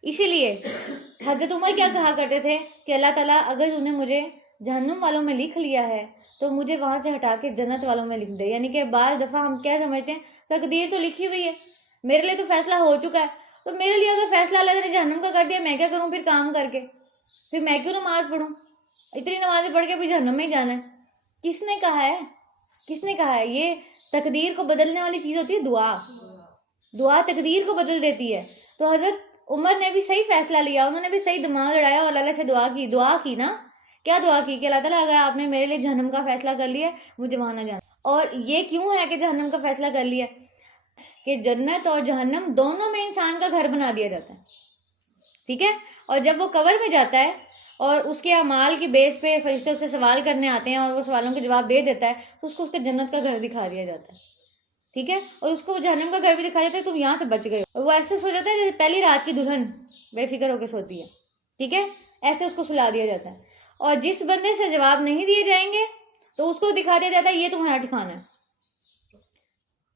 اسی لیے حضرت عمر کیا کہا کرتے تھے کہ اللہ تعالیٰ اگر تم نے مجھے جہنم والوں میں لکھ لیا ہے تو مجھے وہاں سے ہٹا کے جنت والوں میں لکھ دے، یعنی کہ بعض دفعہ ہم کیا سمجھتے ہیں تقدیر تو لکھی ہوئی ہے، میرے لیے تو فیصلہ ہو چکا ہے، تو میرے لیے اگر فیصلہ اللہ نے جہنم کا کر دیا میں کیا کروں پھر کام کر کے، پھر میں کیوں نماز پڑھوں، اتنی نمازیں پڑھ کے بھی جہنم میں ہی جانا ہے؟ کس نے کہا ہے؟ کس نے کہا ہے؟ یہ تقدیر کو بدلنے والی چیز ہوتی ہے دعا، دعا تقدیر کو بدل دیتی ہے۔ تو حضرت عمر نے بھی صحیح فیصلہ لیا، انہوں نے بھی صحیح دماغ لڑایا اور اللہ سے دعا کی نا، کیا دعا کی کہ اللہ تعالیٰ اگر آپ نے میرے لیے جہنم کا فیصلہ کر لیا مجھے وہاں نہ جانا۔ اور یہ کیوں ہے کہ جہنم کا فیصلہ کر لیا کہ جنت اور جہنم دونوں میں انسان کا گھر بنا دیا جاتا ہے، ٹھیک ہے، اور جب وہ قبر میں جاتا ہے اور اس کے اعمال کی بیس پہ فرشتے اس سے سوال کرنے آتے ہیں اور وہ سوالوں کے جواب دے دیتا ہے تو اس کو اس کے جنت کا گھر دکھا دیا جاتا ہے، ٹھیک ہے، اور اس کو جہنم کا گھر بھی دکھا جاتا ہے، تم یہاں سے بچ گئے ہو، وہ ایسے سو جاتا ہے جیسے پہلی رات کی دلہن بے فکر ہو کے سوتی ہے، ٹھیک ہے، ایسے اس کو سلا دیا جاتا ہے. اور جس بندے سے جواب نہیں دیے جائیں گے تو اس کو دکھا دیا جاتا ہے یہ تمہارا ٹھکانہ ہے.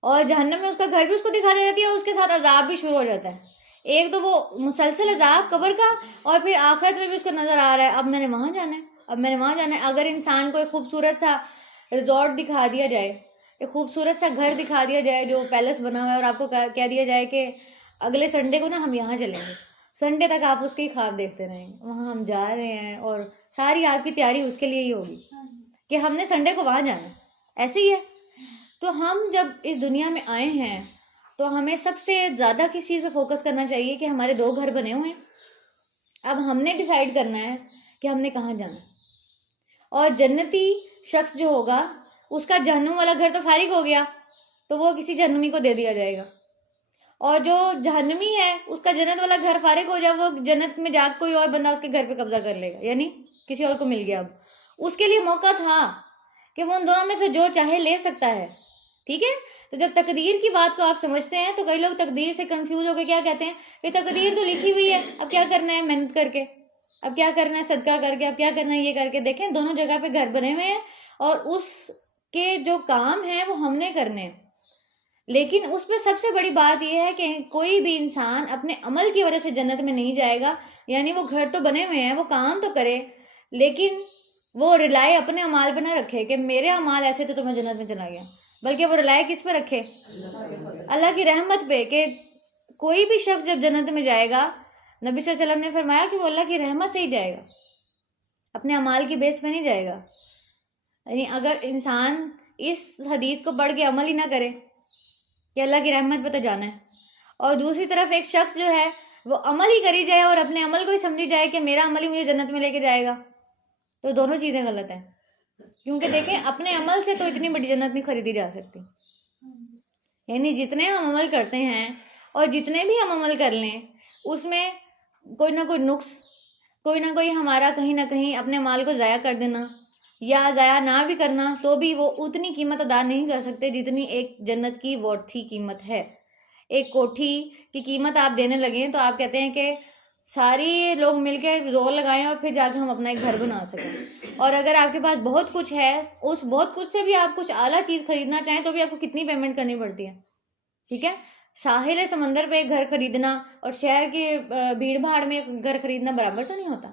اور جہنم میں اس کا گھر بھی اس کو دکھا دی جاتی ہے اور اس کے ساتھ عذاب بھی شروع ہو جاتا ہے. ایک تو وہ مسلسل عذاب قبر کا, اور پھر آخرت میں بھی اس کو نظر آ رہا ہے اب میں نے وہاں جانا ہے, اب میں نے وہاں جانا ہے. اگر انسان کو ایک خوبصورت سا ریزورٹ دکھا دیا جائے, ایک خوبصورت سا گھر دکھا دیا جائے جو پیلس بنا ہوا ہے, اور آپ کو کہہ دیا جائے کہ اگلے سنڈے کو نا ہم یہاں چلیں گے, سنڈے تک آپ اس کے ہی خواب دیکھتے رہیں وہاں ہم جا رہے ہیں, اور ساری آپ کی تیاری اس کے لیے ہی ہوگی کہ ہم نے سنڈے کو وہاں جانا ہے. ایسے ہی ہے. تو ہم جب اس دنیا میں آئے ہیں تو ہمیں سب سے زیادہ کس چیز پہ فوکس کرنا چاہیے کہ ہمارے 2 گھر بنے ہوئے ہیں. اب ہم نے ڈیسائیڈ کرنا ہے کہ ہم نے کہاں جانا. اور جنتی شخص جو ہوگا اس کا جہنم والا گھر تو فارغ ہو گیا, تو وہ کسی جہنمی کو دے دیا جائے گا. اور جو جہنمی ہے اس کا جنت والا گھر فارغ ہو جائے, وہ جنت میں جا کوئی اور بندہ اس کے گھر پہ قبضہ کر لے گا, یعنی کسی اور کو مل گیا. اب اس کے لیے موقع تھا کہ وہ ان دونوں میں سے جو چاہے لے سکتا ہے. ٹھیک ہے. تو جب تقدیر کی بات کو آپ سمجھتے ہیں تو کئی لوگ تقدیر سے کنفیوز ہو کے کیا کہتے ہیں کہ تقدیر تو لکھی ہوئی ہے, اب کیا کرنا ہے محنت کر کے, اب کیا کرنا ہے صدقہ کر کے, اب کیا کرنا ہے یہ کر کے. دیکھیں دونوں جگہ پہ گھر بنے ہوئے ہیں اور اس کے جو کام ہیں وہ ہم نے کرنے ہیں. لیکن اس پہ سب سے بڑی بات یہ ہے کہ کوئی بھی انسان اپنے عمل کی وجہ سے جنت میں نہیں جائے گا. یعنی وہ گھر تو بنے ہوئے ہیں, وہ کام تو کرے, لیکن وہ رلائے اپنے اعمال پہ نہ رکھے کہ میرے اعمال ایسے تو میں جنت میں چلا گیا, بلکہ وہ رلائے کس پہ رکھے, اللہ کی رحمت پہ. کہ کوئی بھی شخص جب جنت میں جائے گا, نبی صلی اللہ علیہ وسلم نے فرمایا کہ وہ اللہ کی رحمت سے ہی جائے گا, اپنے اعمال کی بیس پہ نہیں جائے گا. یعنی اگر انسان اس حدیث کو پڑھ کے عمل ہی نہ کرے کہ اللہ کی رحمت پہ تو جانا ہے, اور دوسری طرف ایک شخص جو ہے وہ عمل ہی کری جائے اور اپنے عمل کو ہی سمجھی جائے کہ میرا عمل ہی مجھے جنت میں لے کے جائے گا, تو دونوں چیزیں غلط ہیں. کیونکہ دیکھیں اپنے عمل سے تو اتنی بڑی جنت نہیں خریدی جا سکتی. یعنی جتنے ہم عمل کرتے ہیں اور جتنے بھی ہم عمل کر لیں اس میں کوئی نہ کوئی نقص, کوئی نہ کوئی ہمارا کہیں نہ کہیں اپنے مال کو ضائع کر دینا یا ضائع نہ بھی کرنا, تو بھی وہ اتنی قیمت ادا نہیں کر سکتے جتنی ایک جنت کی وارثی قیمت ہے. ایک کوٹھی کی قیمت آپ دینے لگیں تو آپ کہتے ہیں کہ ساری لوگ مل کے زور لگائیں اور پھر جا کے ہم اپنا ایک گھر بنا سکیں. اور اگر آپ کے پاس بہت کچھ ہے, اس بہت کچھ سے بھی آپ کچھ اعلیٰ چیز خریدنا چاہیں تو بھی آپ کو کتنی پیمنٹ کرنی پڑتی ہے. ٹھیک ہے. ساحل سمندر پہ ایک گھر خریدنا اور شہر کے بھیڑ بھاڑ میں ایک گھر خریدنا برابر تو نہیں ہوتا.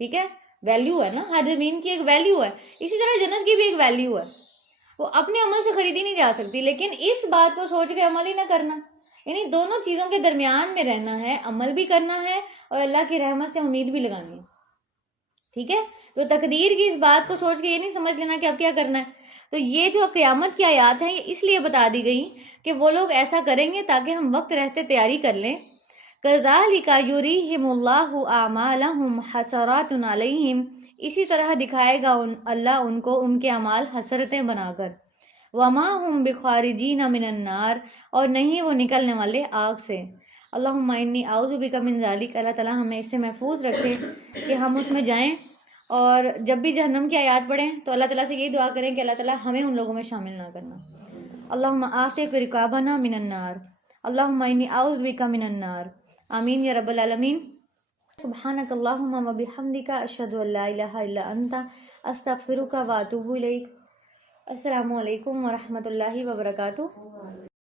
ٹھیک ہے. ویلیو ہے نا, ہر زمین کی ایک ویلیو ہے, اسی طرح جنت کی بھی ایک ویلیو ہے, وہ اپنے عمل سے خریدی نہیں جا سکتی. لیکن اس بات کو سوچ کے عمل ہی نہ کرنا, یعنی دونوں چیزوں کے درمیان میں رہنا ہے, عمل بھی کرنا ہے اور اللہ کی رحمت سے امید بھی لگانی ہے. ٹھیک ہے. تو تقدیر کی اس بات کو سوچ کے یہ نہیں سمجھ لینا کہ اب کیا کرنا ہے. تو یہ جو قیامت کی آیات ہیں یہ اس لیے بتا دی گئی کہ وہ لوگ ایسا کریں گے تاکہ ہم وقت رہتے تیاری کر لیں. کذالک یریہم اللہ اعمالہم حسرات علیہم, اسی طرح دکھائے گا اللہ ان کو ان کے اعمال حسرتیں بنا کر. وما ہم بخارجین من النار, اور نہیں وہ نکلنے والے آگ سے. اللہم انی اعوذ بک من ذالک, اللہ تعالیٰ ہمیں اس سے محفوظ رکھے کہ ہم اس میں جائیں. اور جب بھی جہنم کی آیات پڑھیں تو اللہ تعالیٰ سے یہی دعا کریں کہ اللہ تعالیٰ ہمیں ان لوگوں میں شامل نہ کرنا. اللہم آتق رقابنا من النار, اللہم انی اعوذ بک من النار. آمین یا رب العالمین. سبحانک اللہم و بحمدک, اشہد ان لا الہ الا انت, استغفرک و اتوب الیک. السلام علیکم ورحمۃ اللہ وبرکاتہ.